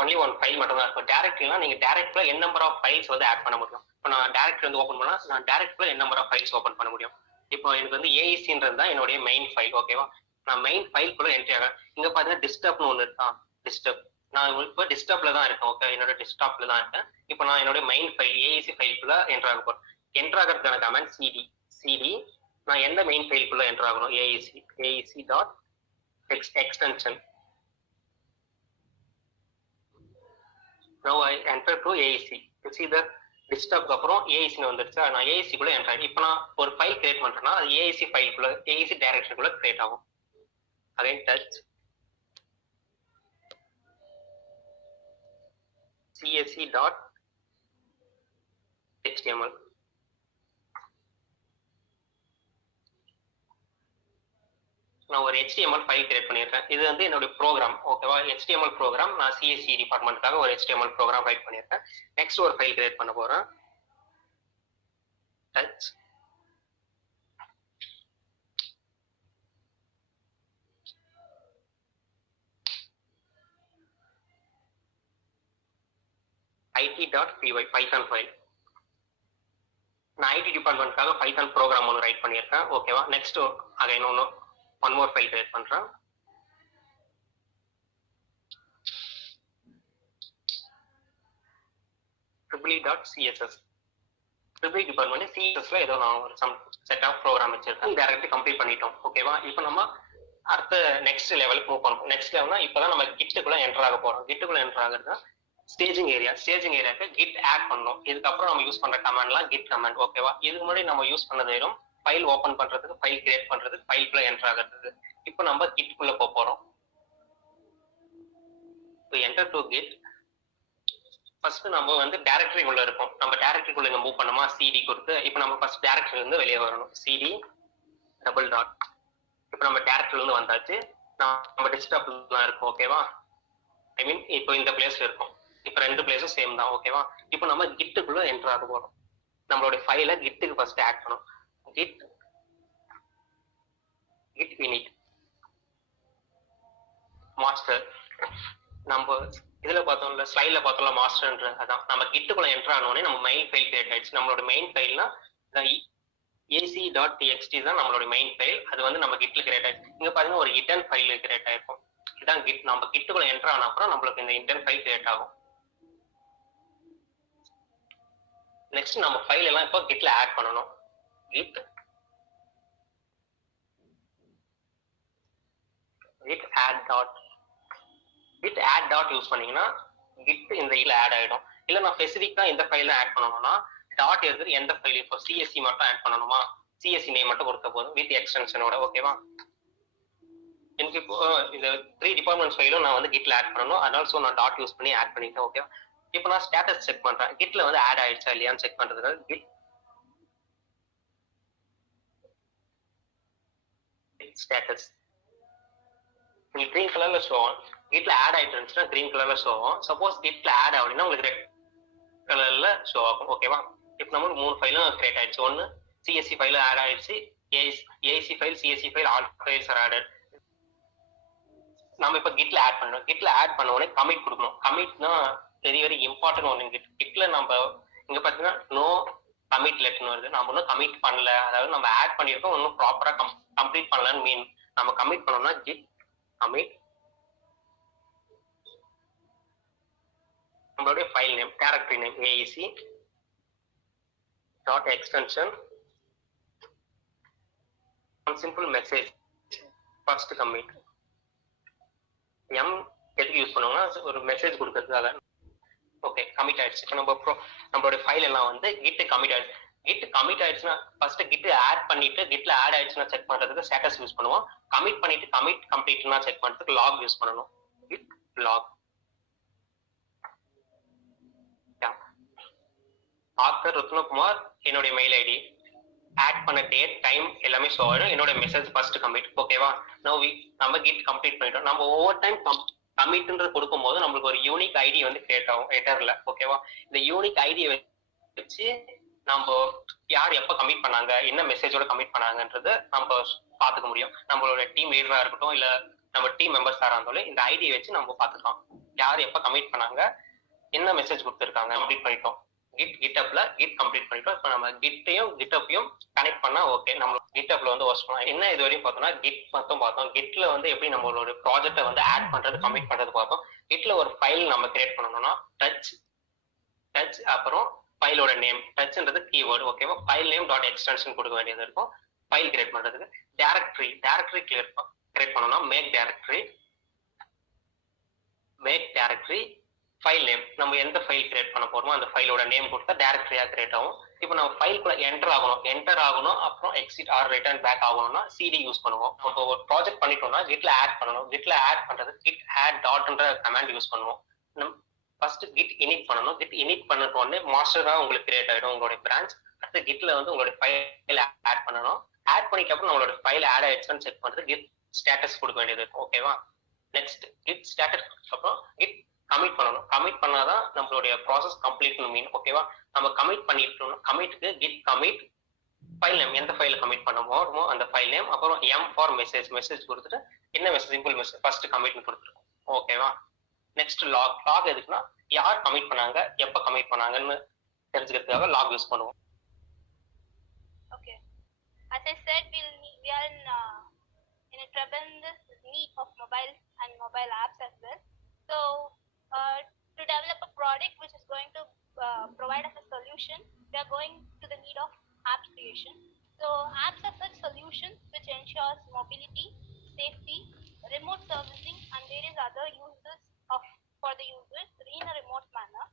ஒன்லி ஒன் ஃபைல் மட்டும் தான் இருக்கும். டைரக்ட்ரினா நீங்க டைரக்ட்ல n நம்பர் ஆஃப் ஃபைல்ஸ் வந்து ஆட் பண்ண முடியும். இப்போ நான் டைரக்ட்ரி வந்து ஓப்பன் பண்ணா நான் டைரக்ட்ல n number of files open பண்ண முடியும். இப்போ எனக்கு வந்து aec-ன்றது தான் என்னுடைய மெயின் ஃபைல். ஓகேவா? நான் மெயின் ஃபைல்குள்ள என்ட்ரி ஆகிறேன். இங்க பாத்தீங்கன்னா டிஸ்டர்ப்னு ஒன்று இருக்கா. டிஸ்டர்ப் நான் இப்போ டிஸ்டர்ப்ல தான் இருக்கேன். ஓகே, என்னோட டெஸ்க்டாப்ல தான் இருக்கேன். இப்போ நான் என்னோட மெயின் ஃபைல் aec ஃபைல்குள்ள என்ட்ரு ஆக போறேன். என்ட்ரு ஆகிறதுக்கான கமாண்ட் cd. நான் எந்த மெயின் ஃபைல்குள்ள என்ட்ரு ஆகணும்? aec dot extension. Now I enter to AEC. You see the desktop அப்புறம் AEC வந்துருச்சு. நான் AEC குள்ள என்டர் ஆகி இப்போ நான் ஒரு ஃபைல் கிரியேட் பண்றேன்னா அது AEC ஃபைல் குள்ள AEC டைரக்டரி குள்ள கிரியேட் ஆகும். Again touch CSE dot HTML. நான் ஒரு HTML ஃபைல் கிரியேட் பண்ணியிருக்கேன். இது வந்து என்னோட ப்ரோக்ராம். ஓகேவா? HTML program. நான் CSE டிபார்ட்மெண்ட்டுக்காக ஒரு HTML ப்ரோக்ராம் ரைட் பண்ணியிருக்கேன். நெக்ஸ்ட் ஒரு ஃபைல் கிரியேட் பண்ண போறேன். Touch IT.py Python file. நான் IT டிபார்ட்மெண்ட்டுக்காக பைத்தான் ப்ரோக்ராம் ஒன்று ரைட் பண்ணியிருக்கேன். ஓகேவா? Next again one more file create பண்றேன். ட்ரிபிள்.css. ட்ரிபிள் டிபார்ட்மெண்ட் சிஎஸ்ல ஏதோ நான் ஒரு சம் செட் ஆஃப் ப்ரோக்ராம் வச்சிருக்கேன், டைரக்ட்லி கம்ப்ளீட் பண்ணிட்டோம். ஓகேவா? இப்போ நம்ம அடுத்த நெக்ஸ்ட் லெவலுக்கு மூவ் பண்ணுவோம். நெக்ஸ்ட் லெவல்னா இப்பதான் நம்ம கிட்டுக்குள்ள என்டர் ஆக போறோம். கிட்டுக்குள்ள என்டர் ஆகுறதுனா ஸ்டேஜிங் ஏரியாக்கு கிட் ஆட் பண்ணணும். இதுக்கப்புறம் நம்ம யூஸ் பண்ற கமாண்ட்லாம் கிட் கமாண்ட். ஓகேவா? இதுக்கு முன்னாடி நம்ம யூஸ் பண்ணது வெறும் ஃபைல் ஓபன் பண்றதுக்கு, ஃபைல் கிரியேட் பண்றதுக்கு, ஃபைல்குள்ள என்டர் ஆகிறதுக்கு. இப்போ நம்ம கிட்டுக்குள்ள போறோம். இப்போ என்டர் டு கிட். ஃபர்ஸ்ட் நம்ம வந்து டைரக்டரிக்குள்ள இருக்கும். நம்ம டைரக்டரிக்குள்ள மூவ் பண்ணோமா, சிடி கொடுத்து. இப்போ நம்ம ஃபர்ஸ்ட் டைரக்டரில இருந்து வெளியே வரணும். CD double dot. இப்போ நம்ம டைரக்டரில இருந்து வந்தாச்சு. நம்ம டெஸ்க்டாப்ல இருக்கும். ஓகேவா? ஐ மீன் இப்போ இந்த பிளேஸ்ல இருக்கும். இப்போ ரெண்டு பிளேஸும் சேம் தான். ஓகேவா? இப்போ நம்ம கிட்டுக்குள்ள என்டர் ஆக போறோம். நம்மளுடைய ஃபைலை கிட்டுக்கு ஃபர்ஸ்ட் ஆட் பண்ணணும். Git init master. நம்ம இதுல பார்த்தோம்ல, ஸ்லைட்ல பார்த்தோம்ல மாஸ்டர்ன்ற, அதான் நம்ம கிட்டுக்குள்ள என்டர் ஆனோடனே நம்ம மெயின் ஃபைல் கிரியேட் ஆயிடுச்சு. நம்மளோட மெயின் ஃபைல்னா ac.txt தான் நம்மளோட மெயின் ஃபைல். அது வந்து நம்ம கிட்ல கிரியேட் ஆயிடுச்சு. இங்க பாத்தீங்கன்னா ஒரு இன்டென்ட் ஃபைல் கிரியேட் ஆயிருக்கும். இதான் கிட். நம்ம கிட்டுக்குள்ள என்டர் ஆன அப்புறம் நம்மளுக்கு இந்த இன்டென்ட் ஃபைல் கிரியேட் ஆகும். நெக்ஸ்ட் நம்ம ஃபைல் எல்லாம் இப்போ கிட்ல ஆட் பண்ணணும். git add dot யூஸ் பண்ணீங்கன்னா git இந்த இதுல ஆட் ஆயிடும். இல்ல நான் ஸ்பெசிஃபிக்கா இந்த ஃபைல ஆட் பண்ணணும்னா டாட் எடுத்து எந்த ஃபைல், இப்போ CSE மட்டும் ஆட் பண்ணணுமா, CSE நேம் மட்டும் கொடுத்த போதும் வித் எக்ஸ்டென்ஷனோட. ஓகேவா? எனக்கு இப்போ இந்த 3 டிபார்ட்மெண்ட்ஸ் ஃபைலும் நான் வந்து கிட்ல ஆட் பண்ணணும். அதனால நான் டாட் யூஸ் பண்ணி ஆட் பண்ணிட்டேன். ஓகேவா? இப்போ நான் ஸ்டேட்டஸ் செக் பண்றேன். கிட்ல வந்து ஆட் ஆயிடுச்சா இல்லையான்னு செக் பண்றதுக்கு git ஸ்டேட்டஸ் கிரீன் கலர்ல ஷோ ஆகும். கிட்ல ஆட் ஆயிட்டு இருந்துச்சுன்னா கிரீன் கலர்ல ஷோ ஆகும். சப்போஸ் கிட்ல ஆட் ஆகலைன்னா உங்களுக்கு ரெட் கலர்ல ஷோ ஆகும். ஓகேவா? இப்போ நம்மளுக்கு 3 ஃபைலும் கிரியேட் ஆயிடுச்சு. ஒன்னு CSE ஃபைல் ஆட் ஆயிடுச்சு, AEC file, CSE file, all files are added. நம்ம இப்போ கிட்ல ஆட் பண்ணணும். கிட்ல ஆட் பண்ண உடனே கமிட் கொடுக்கணும். கமிட்னா வெரி வெரி இம்பார்ட்டன்ட் ஒன்று. கிட்ல நம்ம இங்க பாத்தீங்கன்னா நோ கமிட் லெட்னு வருது. நம்ம ஒன்றும் கமிட் பண்ணல, அதாவது நம்ம ஆட் பண்ணியிருக்கோம், ஒன்றும் ப்ராப்பரா கம்ப்ளீட் பண்ணலன்னு மீன். நம்ம கமிட் பண்ணோம்னா git commit நம்மளுடைய file name, directory name aec dot extension simple message first commit. எதுக்கு யூஸ் பண்ணுவோம்னா ஒரு மெசேஜ் கொடுக்கறதுக்காக. ஓகே, கமிட் ஆயிடுச்சு. இப்போ நம்மளுடைய ஃபைல் எல்லாம் வந்து கிட் கமிட் ஆயிடுச்சு. கிட் கமிட் ஆயிடுச்சுன்னா ஃபர்ஸ்ட் கிட் ஆட் பண்ணிட்டு கிட்ல ஆட் ஆயிடுச்சுன்னா செக் பண்றதுக்கு ஸ்டேட்டஸ் யூஸ் பண்ணுவோம். கமிட் பண்ணிட்டு கமிட் கம்ப்ளீட்னா செக் பண்றதுக்கு லாக் யூஸ் பண்ணணும். git log. ஆத்தர் ரத்னகுமார், என்னுடைய மெயில் ஐடி, ஆட் பண்ண டேட், டைம் எல்லாமே ஷோ ஆயிடும். என்னோட மெசேஜ் ஃபர்ஸ்ட் கமிட். ஓகேவா? நம்ம கிட் கம்ப்ளீட் பண்ணிட்டோம். நம்ம ஒவ்வொரு டைம் கமிட்ன்றது கொடுக்கும் போது நம்மளுக்கு ஒரு யூனிக் ஐடி வந்து கிரியேட் ஆகும் ஹெடர்ல. ஓகேவா? இந்த யூனிக் ஐடியை வச்சு நம்ம யார் எப்ப கமிட் பண்ணாங்க, என்ன மெசேஜோட கமிட் பண்ணாங்கன்றது நம்ம பாத்துக்க முடியும். நம்மளோட டீம் லீடரா இருக்கட்டும், இல்ல நம்ம டீம் மெம்பர்ஸ் யாரா இருந்தாலும் இந்த ஐடியை வச்சு நம்ம பாத்துக்கலாம். யார் எப்ப கமிட் பண்ணாங்க, என்ன மெசேஜ் கொடுத்துருக்காங்க, கம்ப்ளீட் பண்ணிட்டோம். கிட்டப்ல கிட் கம்ப்ளீட் பண்ணிட்டோம். இப்போ நம்ம கிட்டையும் கிட்டப்பையும் கனெக்ட் பண்ணா ஓகே. நம்ம கிட்டப்ல வந்து ஒர்க் பண்ணலாம். என்ன இது வரையும் பார்த்தோம்னா கிட் மட்டும் பார்த்தோம். கிட்ல வந்து எப்படி நம்மளோட ப்ராஜெக்டை வந்து ஆட் பண்றது, கமிட் பண்றது பார்த்தோம். கிட்ல ஒரு ஃபைல் நம்ம கிரியேட் பண்ணணும்னா டச் அப்புறம் ஃபைலோட நேம், டச்ன்றது கீவேர்டு. ஓகேவா? ஃபைல் நேம் டாட் எக்ஸ்டென்ஷன் கொடுக்க வேண்டியது இருக்கும். ஃபைல் கிரியேட் பண்றதுக்கு டைரக்டரி கிரியேட் பண்ணணும்னா மேக் டைரக்டரி ஃபைல் நேம். நம்ம எந்த ஃபைல் கிரியேட் பண்ண போறோமோ அந்த ஃபைலோட நேம் கொடுத்தா டைரக்டரியா கிரியேட் ஆகும். இப்போ நம்ம ஃபைல்குள்ள என்டர் ஆகணும் அப்புறம் எக்ஸிட் ஆர் ரிட்டர்ன் பேக் ஆகணும்னா சிடி யூஸ் பண்ணுவோம். நம்ம ஒரு ப்ராஜெக்ட் பண்ணிட்டோம்னா கிட்ல ஆட் பண்ணணும். கிட்ல ஆட் பண்றது கிட் ஆட் டாட்ன்ற கமாண்ட் யூஸ் பண்ணுவோம். ஃபர்ஸ்ட் கிட் இனிட் பண்ணணும். கிட் இனிட் பண்ணட்டோடனே மாஸ்டரா உங்களுக்கு கிரியேட் ஆயிடும் உங்களுடைய பிரான்ச். அடுத்து கிட்ல வந்து உங்களுடைய ஃபைல் ஆட் பண்ணணும். ஆட் பண்ணிக்க அப்புறம் நம்மளோட ஃபைல் ஆட் ஆயிடுச்சுன்னு செக் பண்றது கிட் ஸ்டேட்டஸ் கொடுக்க வேண்டியது இருக்கும். ஓகேவா? நெக்ஸ்ட் கிட் ஸ்டேட்டஸ் அப்புறம் கிட் கமிட் பண்ணணும். கமிட் பண்ணாதான் நம்மளுடைய ப்ராசஸ் கம்ப்ளீட்னு மீன். ஓகேவா? நம்ம கமிட் பண்ணிட்டோம். கமிட்க்கு கிட் கமிட் ஃபைல் நேம், எந்த ஃபைல கமிட் பண்ண போறோமோ அந்த ஃபைல் நேம், அப்புறம் எம் ஃபார் மெசேஜ் கொடுத்துட்டு என்ன மெசேஜ், சிம்பிள் மெசேஜ் ஃபர்ஸ்ட் கமிட்னு கொடுத்துருக்கோம். ஓகேவா? நெக்ஸ்ட் லாக் எதுக்குன்னா யார் கமிட் பண்ணாங்க, எப்ப கமிட் பண்ணாங்கன்னு தெரிஞ்சுக்கிறதுக்காக லாக் யூஸ் பண்ணுவோம். Okay, as I said, we are in a tremendous need of mobiles and mobile apps as well. So to develop a product which is going to provide us a solution, we are going to the need of app creation. So apps are such solutions which ensures mobility, safety, remote servicing, and various other uses of for the users in a remote manner.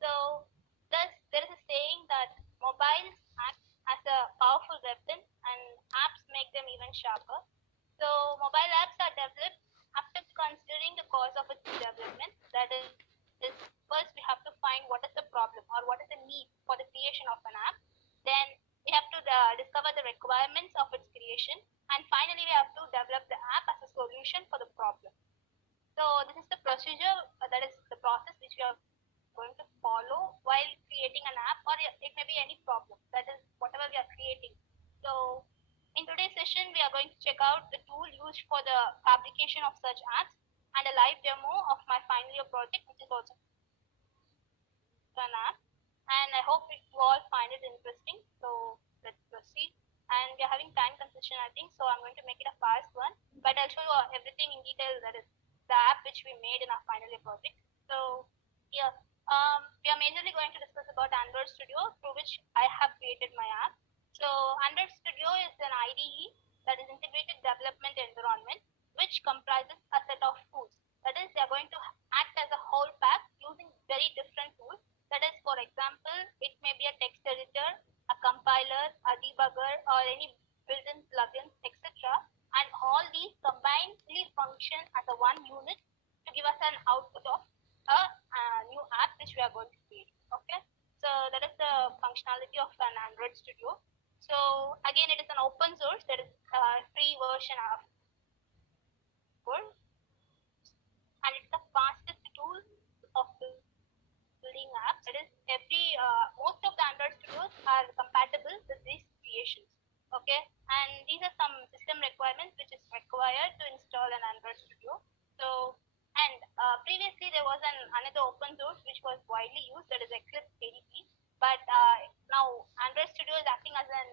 So thus there is a saying that mobiles act as a powerful weapon and apps make them even sharper. So mobile apps are developed after considering the cause of its development. That is, first we have to find what is the problem or what is the need for the creation of an app. Then we have to discover the requirements of its creation, and finally we have to develop the app as a solution for the problem. So this is the procedure, that is the process which we are going to follow while creating an app, or it may be any problem, that is whatever we are creating. So in today's session, we are going to check out the tool used for the fabrication of such apps and a live demo of my final year project, which is also an app. And I hope you all find it interesting. So let's proceed. And we are having time constraint, I think, so I'm going to make it a fast one. But I'll show you everything in detail, that is the app which we made in our final year project. So here, we are majorly going to discuss about Android Studio, through which I have created my app. So Android Studio is an IDE, that is integrated development environment, which comprises a set of tools. That is, they are going to act as a whole pack using very different tools. That is, for example, it may be a text editor, a compiler, a debugger, or any built-in plugins, etc. And all these combinedly function as a one unit to give us an output of a new app which we are going to create. Okay, so that is the functionality of an Android Studio. So again, it is an open source, that is a free version of course, and it's the fastest tool of building apps. That is, most of the Android Studios are compatible with these creations. Okay, and these are some system requirements which is required to install an Android Studio. So, and previously there was another open source which was widely used, that is Eclipse ADP. But now Android Studio is acting as an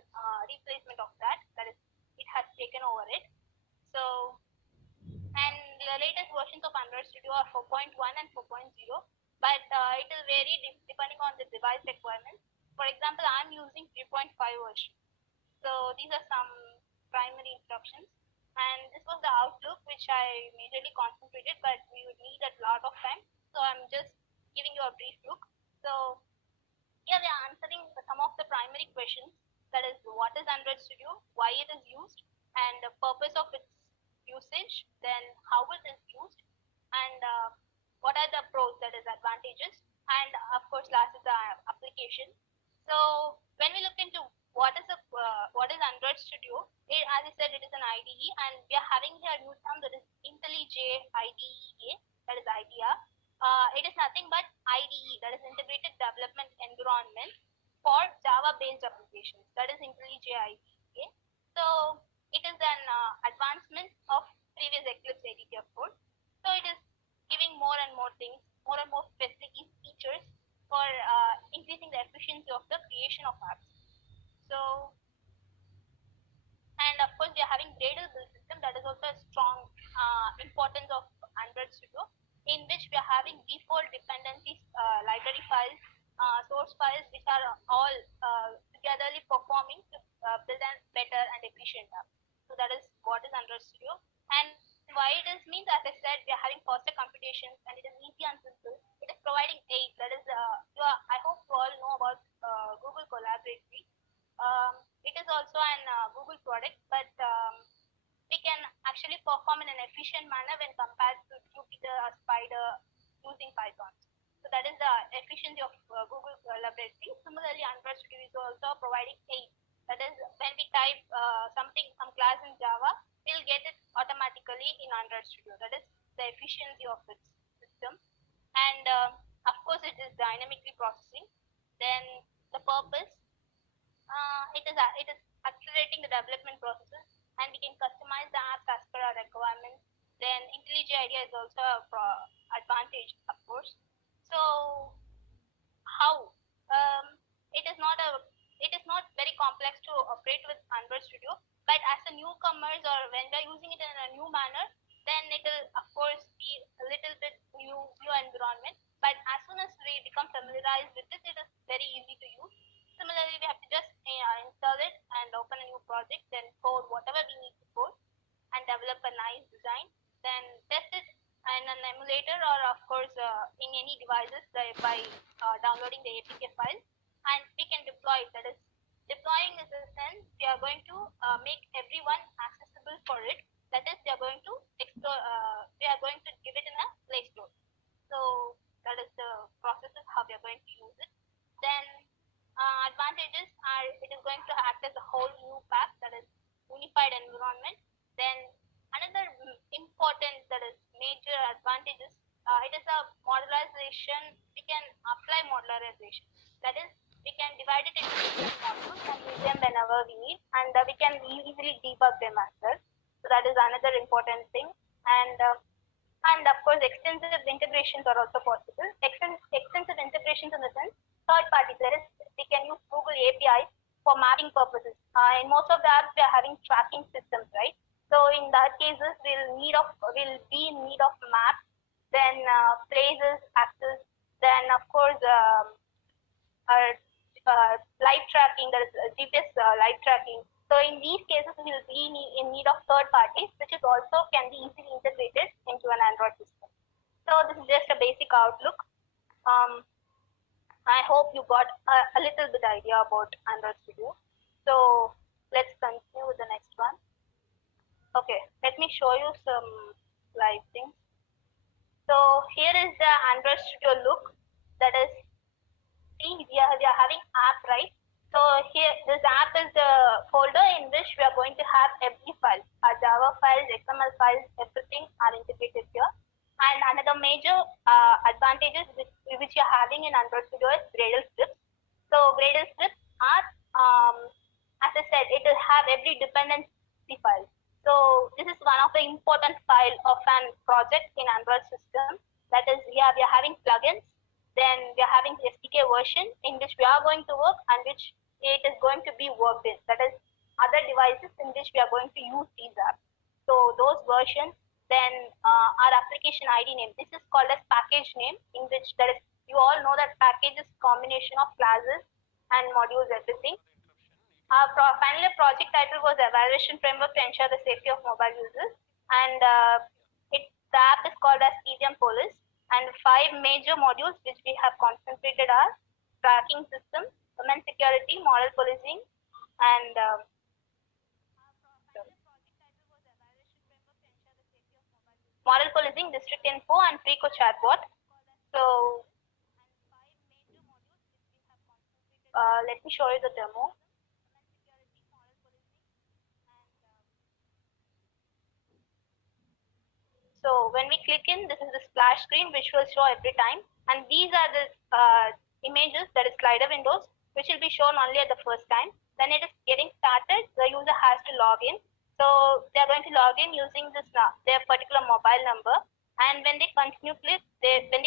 replacement of that. That is, it has taken over it. So, and the latest versions of Android Studio are 4.1 and 4.0, but it will vary depending on the device requirements. For example, I'm using 3.5 version. So these are some primary instructions, and this was the outlook which I majorly concentrated, but we would need a lot of time. So I'm just giving you a brief look. So here we are answering some of the primary questions, that is, what is Android Studio, why it is used, and the purpose of its usage, then how it is used, and what are the pros, that is advantages, and of course last is the application. So when we look into what is Android Studio, as I said, it is an IDE, and we are having here a new term, that is IntelliJ IDEA, that is IDEA. It is nothing but IDE, that is integrated development environment for Java-based applications, that is IntelliJ IDEA. So it is an advancement of previous Eclipse ADP, of course. So it is giving more and more things, more and more facilities, features for increasing the efficiency of the creation of apps. So, and of course we are having Gradle build system, that is also a strong importance of Android Studio, in which we are having default dependencies, library files, source files, which are all togetherly performing to build a better and efficient app. So that is what is Android Studio. And why it is means, as I said, we are having faster computations, and it is easy and simple. It is providing aid, that is, I hope you all know about Google Collaboratory. It is also an Google product, but we can actually perform in an efficient manner when compared to Jupyter or Spider using Python. So that is the efficiency of Google Collaboratory. Similarly, Android Studio is also providing aid. That is, when we type some class in Java, we'll get it automatically in Android Studio. That is the efficiency of its system. And of course, it is dynamically processing. Then the purpose, it is accelerating the development processes, and we can customize the apps as per our requirements. Then IntelliJ IDEA is also a advantage, of course. So how? It is not very complex to operate with Android Studio, but as a newcomers or when they're using it in a new manner, then it will of course be a little bit new environment. But as soon as we become familiarized with it, it is very easy to use. Similarly, we have to just project, then code whatever we need to code and develop a nice design, then test it in an emulator or of course in any devices by downloading the APK file, and we can deploy it. That is, deploying is a sense we are going to make everyone accessible for it. That is, we are going to explore, we are going to give it in a Play Store. So that is the process of how we are going to use it. Then advantages are, it is going to act as a whole new pack, that is unified environment. Then another important, that is major advantages, it is a modularization. We can apply modularization. That is, we can divide it into different modules and use them whenever we need, and we can easily debug them as well. So that is another important thing. And of course, extensive integrations are also possible. Extensive integrations in the sense, third parties. That is, we can use Google APIs for mapping purposes. In most of the apps, we are having tracking systems, right? So in that cases, we'll be in need of maps, then places, access, then of course live tracking. There is GPS live tracking. So in these cases, we'll be in need of third parties, which is also can be easily integrated into an Android system. So this is just a basic outlook. I hope you got a little bit idea about Android Studio. So let's continue with the next one. Okay, let me show you some live things. So here is the Android Studio look. That is, see, we are having app, right? So here, this app is the folder in which we are going to have every file. Our Java files, XML files, everything are integrated here. And another major advantages which you are having in Android Studio is Gradle scripts. So Gradle scripts are, as I said, it will have every dependency file. So this is one of the important file of an project in Android system. That is, we are having plugins. Then we are having the SDK version in which we are going to work and which it is going to be worked in. That is, other devices in which we are going to use these apps. So those versions, then our application ID name. This is called as package name, in which that is, you all know that package is combination of classes and modules, everything. Finally, project title was Evaluation Framework to ensure the safety of mobile users, and the app is called as EDM Police. And 5 major modules which we have concentrated are tracking system, domain security, model policing, and model policing, district info, and Preco chatbot. So let me show you the demo. So when we click in, this is the splash screen which will show every time, and these are the images, that is slider windows, which will be shown only at the first time. Then it is getting started, the user has to log in. So they are going to log in using this their particular mobile number, and when they continue, they will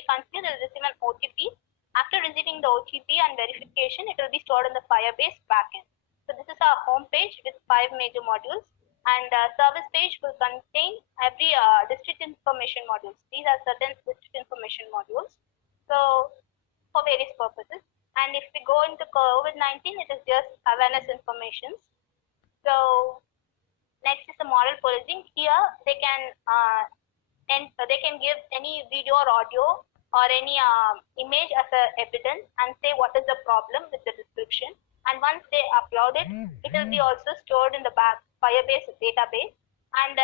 receive an OTP. After receiving the OTP and verification, it will be stored in the Firebase backend. So this is our home page with 5 major modules. And service page will contain every district information modules. These are certain district information modules, so for various purposes. And if we go into COVID-19, it is just awareness information. So next is the model policing. Here they can give any video or audio or any image as a evidence and say what is the problem with the description. And once they upload it, it will be also stored in the Firebase database, and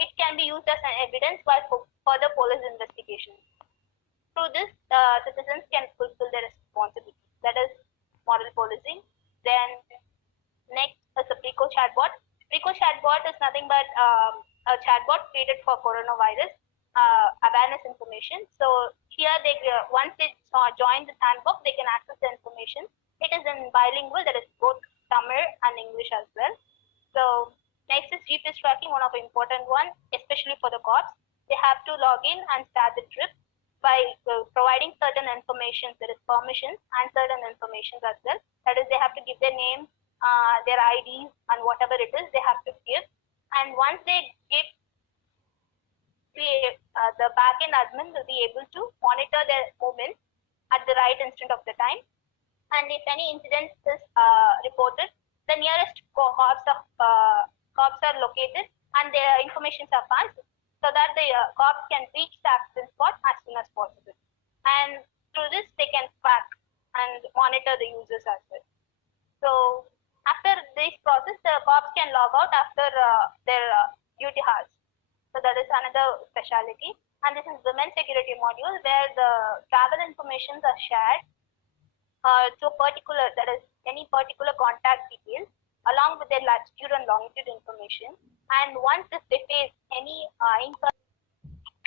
it can be used as an evidence while further police investigations. Through this, citizens can fulfill their responsibility. That is model policing. Then next is the Preco chatbot. Preco chatbot is nothing but a chatbot created for coronavirus awareness information. So here, once they join the sandbox, they can access the information. It is in bilingual, that is both Tamil and English as well. So next is GPS tracking, one of the important one, especially for the cops. They have to log in and start the trip by providing certain information, that is permissions, and certain information as well. That is, they have to give their name, their IDs, and whatever it is, they have to give. And once they give, the backend admin will be able to monitor their movements at the right instant of the time. And if any incident is reported, the nearest co-ops are located and their informations are passed so that the co-ops can reach the action spot as soon as possible. And through this, they can track and monitor the users as well. So after this process, the co-ops can log out after their duty hours. So that is another specialty. And this is domain security module where the travel informations are shared to particular, that is any particular contact details along with their latitude and longitude information. And once if they face any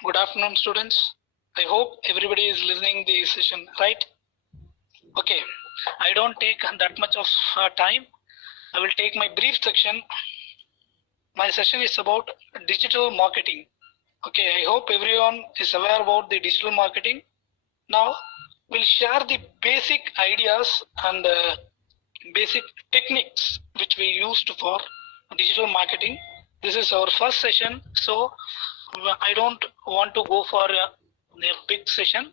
Good afternoon, students. I hope everybody is listening the session, right? Okay, I don't take that much of time. I will take my brief section. My session is about digital marketing. Okay, I hope everyone is aware about the digital marketing. Now, we'll share the basic ideas and basic techniques which we used for digital marketing. This is our first session, so I don't want to go for a big session.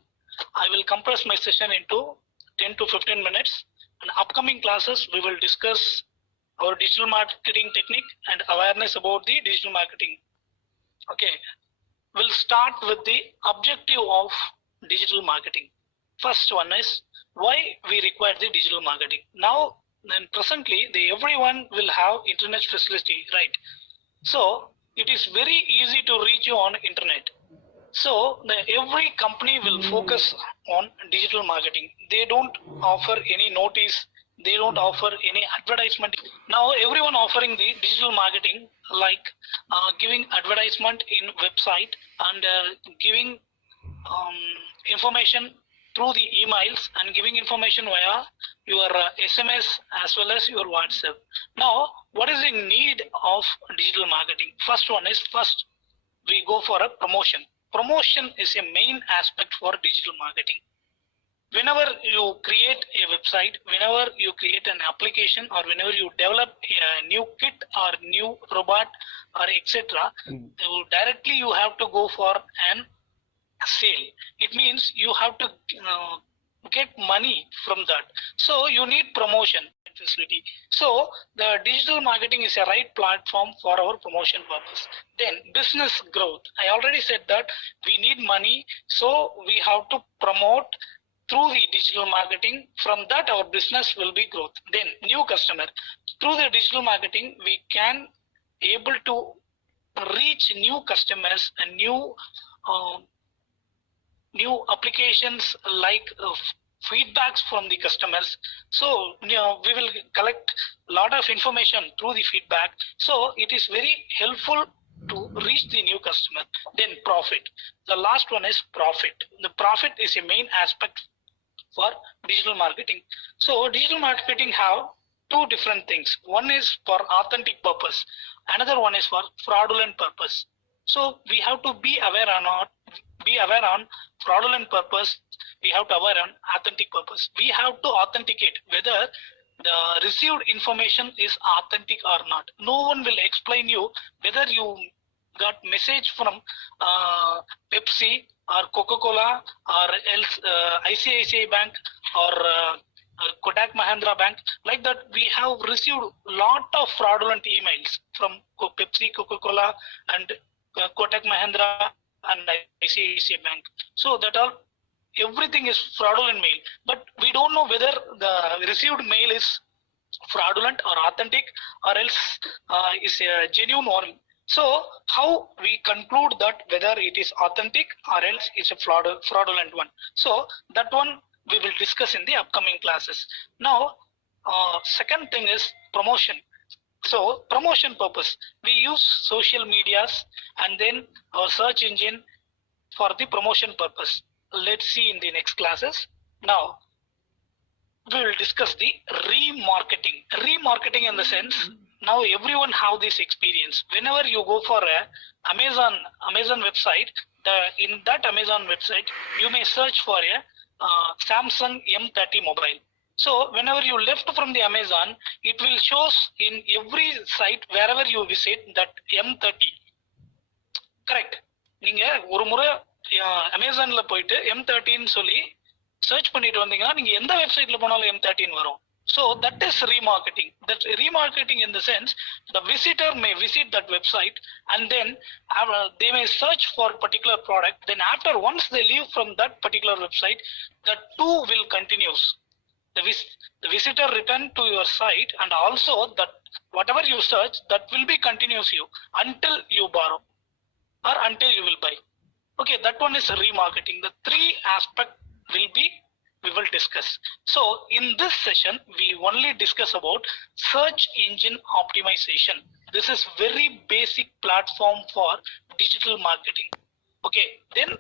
I will compress my session into 10 to 15 minutes. In upcoming classes, we will discuss our digital marketing technique and awareness about the digital marketing. Okay, we'll start with the objective of digital marketing. First one is why we require the digital marketing. Now, then presently, everyone will have internet facility, right? So it is very easy to reach you on internet. So every company will focus on digital marketing. They don't offer any notice. They don't offer any advertisement. Now everyone offering the digital marketing, like giving advertisement in website and giving information through the emails and giving information via your SMS as well as your WhatsApp. Now, what is the need of digital marketing? First one is, first we go for a promotion. Promotion is a main aspect for digital marketing. Whenever you create a website, whenever you create an application, or whenever you develop a new kit or new robot or etc., directly you have to go for an sale. It means you have to get money from that. So you need promotion facility. So the digital marketing is a right platform for our promotion purpose. Then business growth. I already said that we need money, so we have to promote through the digital marketing. From that our business will be growth. Then new customer. Through the digital marketing we can able to reach new customers and new applications, like feedbacks from the customers. So we will collect a lot of information through the feedback. So it is very helpful to reach the new customer. Then profit. The last one is profit. The profit is a main aspect for digital marketing. So digital marketing have two different things. One is for authentic purpose. Another one is for fraudulent purpose. So we have to be aware on fraudulent purpose. We have to aware on authentic purpose. We have to authenticate whether the received information is authentic or not. No one will explain you whether you got message from Pepsi or Coca-Cola or else ICICI Bank or Kotak Mahindra Bank. Like that, we have received lot of fraudulent emails from Pepsi, Coca-Cola and Kotak Mahindra and ICICI Bank. So that all, everything is fraudulent mail, but we don't know whether the received mail is fraudulent or authentic, or else is a genuine one. So how we conclude that whether it is authentic or else it's a fraudulent one? So that one we will discuss in the upcoming classes. Now second thing is promotion. So promotion purpose, we use social medias and then our search engine for the promotion purpose. Let's see in the next classes. Now we will discuss the remarketing. Remarketing in the sense, now everyone have this experience. Whenever you go for a Amazon website, in that Amazon website you may search for a Samsung M30 mobile. So whenever you left from the Amazon, it will show in every site wherever you visit that M30. Correct. நீங்க ஒரு முறை அமேசான்ல போயிட்டு M30 ன்னு சொல்லி search பண்ணிட்டு வந்தீங்கன்னா நீங்க எந்த வெப்சைட்ல போனாலும் M30 வரும். So that is remarketing. That's remarketing in the sense the visitor may visit that website and then they may search for a particular product. Then after once they leave from that particular website, the two will continues. The visitor return to your site and also that whatever you search that will be continuous you until you borrow or until you will buy. Okay, that one is remarketing. The three aspect we will discuss. So in this session, we only discuss about search engine optimization. This is very basic platform for digital marketing. Okay, then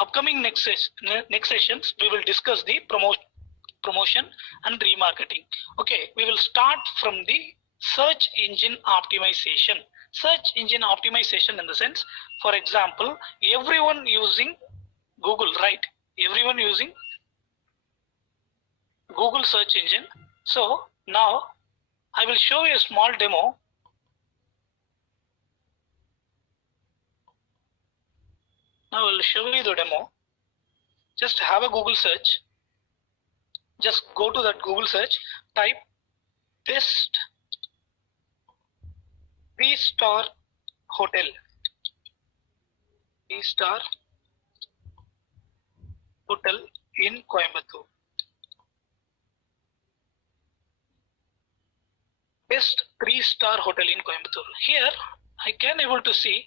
upcoming next sessions, we will discuss the promotion and remarketing. Okay, we will start from the search engine optimization. Search engine optimization in the sense, for example, everyone using Google, right? Everyone using Google search engine. So now I will show you a small demo. Now I will show you the demo. Just have a Google search. Just go to that Google search, type best 3-star hotel. 3-star hotel in Coimbatore. Best 3-star hotel in Coimbatore. Here I can able to see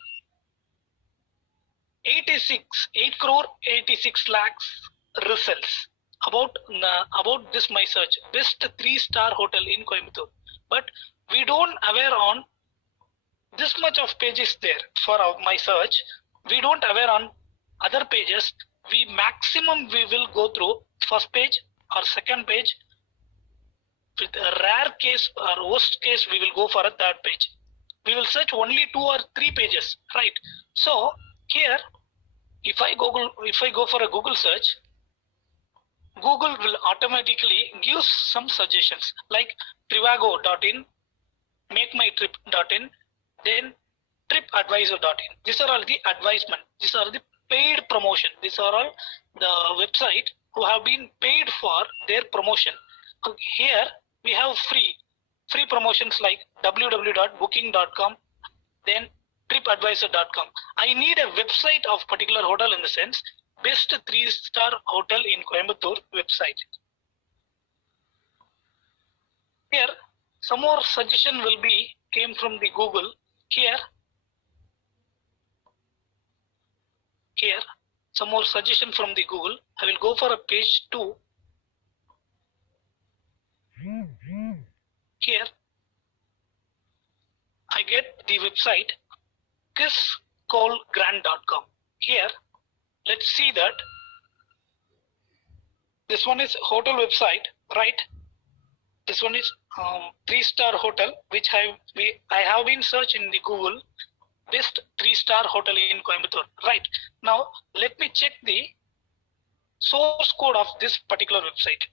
8 crore 86 lakhs results about this my search, best 3-star hotel in Coimbatore. But we don't aware on this much of pages there for my search. We don't aware on other pages. We will go through first page or second page. With a rare case or worst case, we will go for a third page. We will search only 2 or 3 pages, right? So here, if I go for a Google search, Google will automatically give some suggestions like trivago.in, makemytrip.in, then tripadvisor.in. These are all the advisement. These are the paid promotion. These are all the website who have been paid for their promotion. Here we have free promotions like www.booking.com, then tripadvisor.com. I need a website of particular hotel in the sense best 3-star hotel in Coimbatore website. Here some more suggestion will be came from the Google. Here some more suggestion from the Google. I will go for a page 2. Here I get the website kisscallgrand.com. Here let's see that this one is hotel website, right? This one is 3-star hotel which I have been searching in the Google, best 3-star hotel in Coimbatore, right? Now let me check the source code of this particular website.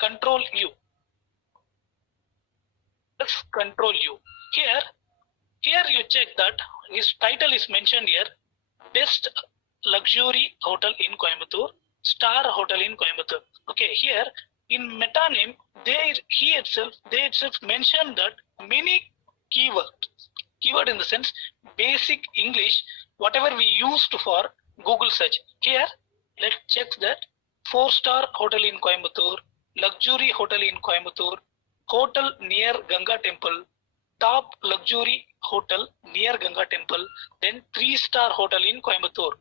Control U. Let's Control U. Here you check that his title is mentioned here, best luxury hotel in Coimbatore, star hotel in Coimbatore. Okay, here in meta name they itself mentioned that many keyword in the sense basic English whatever we used for Google search. Here let's check that 4-star hotel in Coimbatore, luxury hotel in Coimbatore, hotel near Ganga temple, top luxury hotel near Ganga temple, then 3-star hotel in Coimbatore.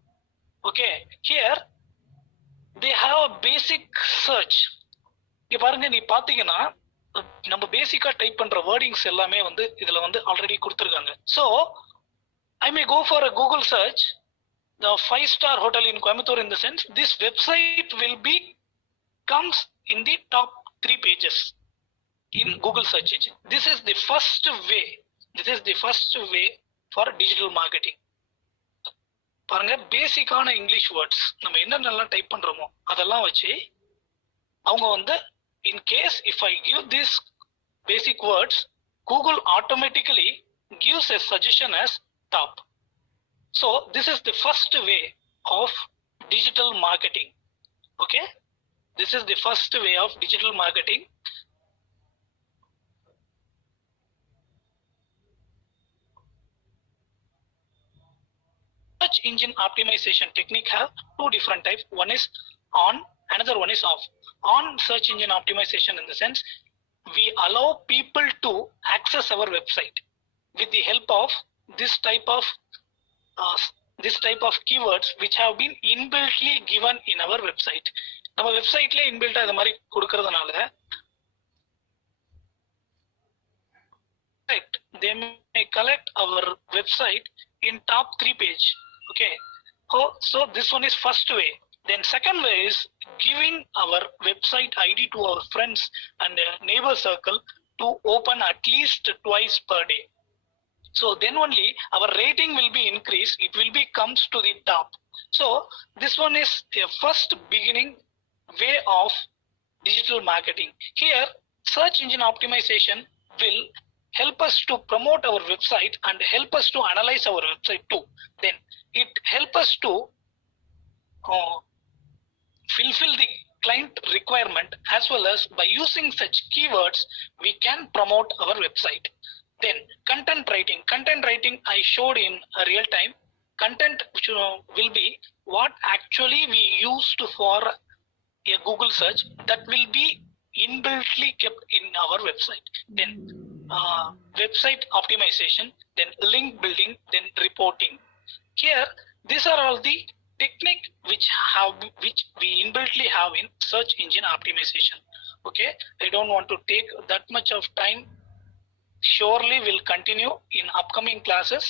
Okay, here they have a basic search. இங்க பாருங்க, நீ பாத்தீங்கன்னா நம்ம பேசிக்கா type பண்ற wordings எல்லாமே வந்து இதுல வந்து ஆல்ரெடி கொடுத்திருக்காங்க. So I may go for a Google search, the 5-star hotel in Coimbatore, in the sense this website will be comes in the top 3 pages in Google search engine. This is the first way. This is the first way for digital marketing. பாருங்க, பேசிக்கான English words நம்ம என்னென்னலாம் type பண்றோமோ அதெல்லாம் வச்சு அவங்க வந்து in case if I give this basic words, Google automatically gives a suggestion as top. So this is the first way of digital marketing. Okay, this is the first way of digital marketing. Search engine optimization technique have two different types. One is on, another one is off. On search engine optimization in the sense we allow people to access our website with the help of this type of keywords which have been inbuiltly given in our website. நம்ம வெப்சைட்ல இன்பில்ட்டா இந்த மாதிரி கொடுக்கறதுனால they may collect our website in top 3 page. Okay, so this one is first way. Then second way is giving our website ID to our friends and neighbor circle to open at least twice per day. So then only our rating will be increased. It will be comes to the top. So this one is a first beginning way of digital marketing. Here search engine optimization will help us to promote our website and help us to analyze our website too. Then it help us to fulfill the client requirement, as well as by using such keywords we can promote our website. Then content writing. Content writing I showed in real time. Content will be what actually we used for a Google search that will be inbuiltly kept in our website. Then website optimization, then link building, then reporting. Here these are all the technique which we inbuiltly have in search engine optimization. Okay, I don't want to take that much of time. Surely will continue in upcoming classes.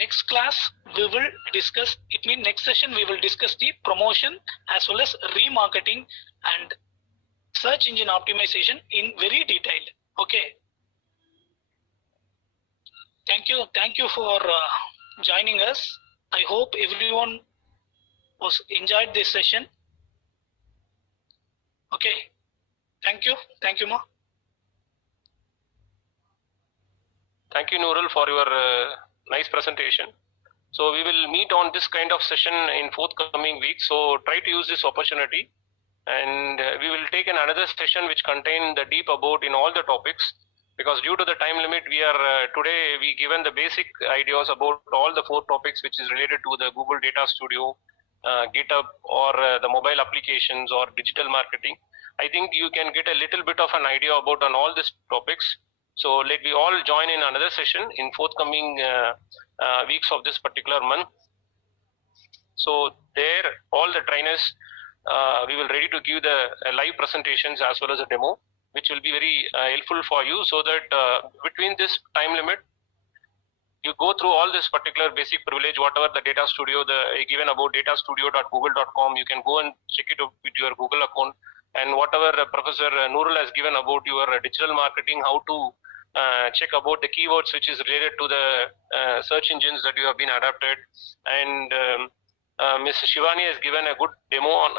Next class we will discuss, it means next session we will discuss the promotion as well as remarketing and search engine optimization in very detail. Okay, thank you for joining us. I hope everyone was enjoyed this session. Okay, thank you ma. Thank you, Nurul, for your nice presentation. So we will meet on this kind of session in forthcoming weeks. So try to use this opportunity, and we will take another session which contain the deep about in all the topics, because due to the time limit we are today we given the basic ideas about all the 4 topics which is related to the Google Data Studio, GitHub, or the mobile applications or digital marketing. I think you can get a little bit of an idea about on all these topics. So let we all join in another session in forthcoming weeks of this particular month. So there all the trainers we will ready to give the live presentations as well as a demo, which will be very helpful for you, so that between this time limit you go through all this particular basic privilege, whatever the data studio given about datastudio.google.com, you can go and check it up with your Google account, and whatever Professor Nurul has given about your digital marketing, how to check about the keywords which is related to the search engines that you have been adapted, and Ms. Shivani has given a good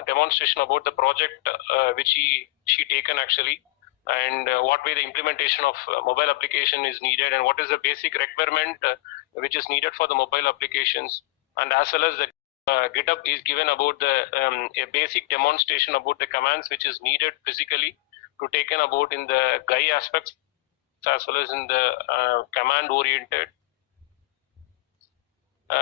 demonstration about the project which she taken actually, and what way the implementation of mobile application is needed, and what is the basic requirement which is needed for the mobile applications, and as well as the GitHub is given about the a basic demonstration about the commands which is needed physically to taken about in the GUI aspects as well as in the command oriented,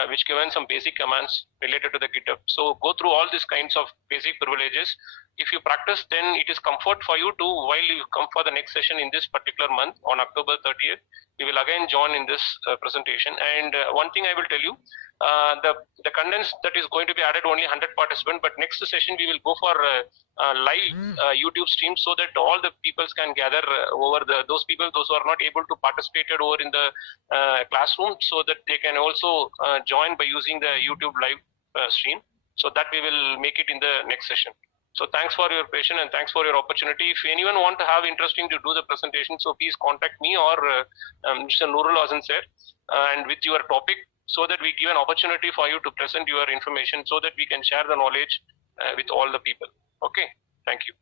which given some basic commands related to the GitHub. So go through all these kinds of basic privileges. If you practice, then it is comfort for you to, while you come for the next session in this particular month on October 30th, we will again join in this presentation. And one thing I will tell you, the contents that is going to be added only 100 participants, but next session we will go for live YouTube stream, so that all the people can gather over those who are not able to participate over in the classroom, so that they can also join by using the YouTube live stream. So that we will make it in the next session. So thanks for your patience and thanks for your opportunity. If anyone want to have interesting to do the presentation, so please contact me or Mr. Nurul Hasan sir, and with your topic, so that we give an opportunity for you to present your information, so that we can share the knowledge with all the people. Okay, thank you.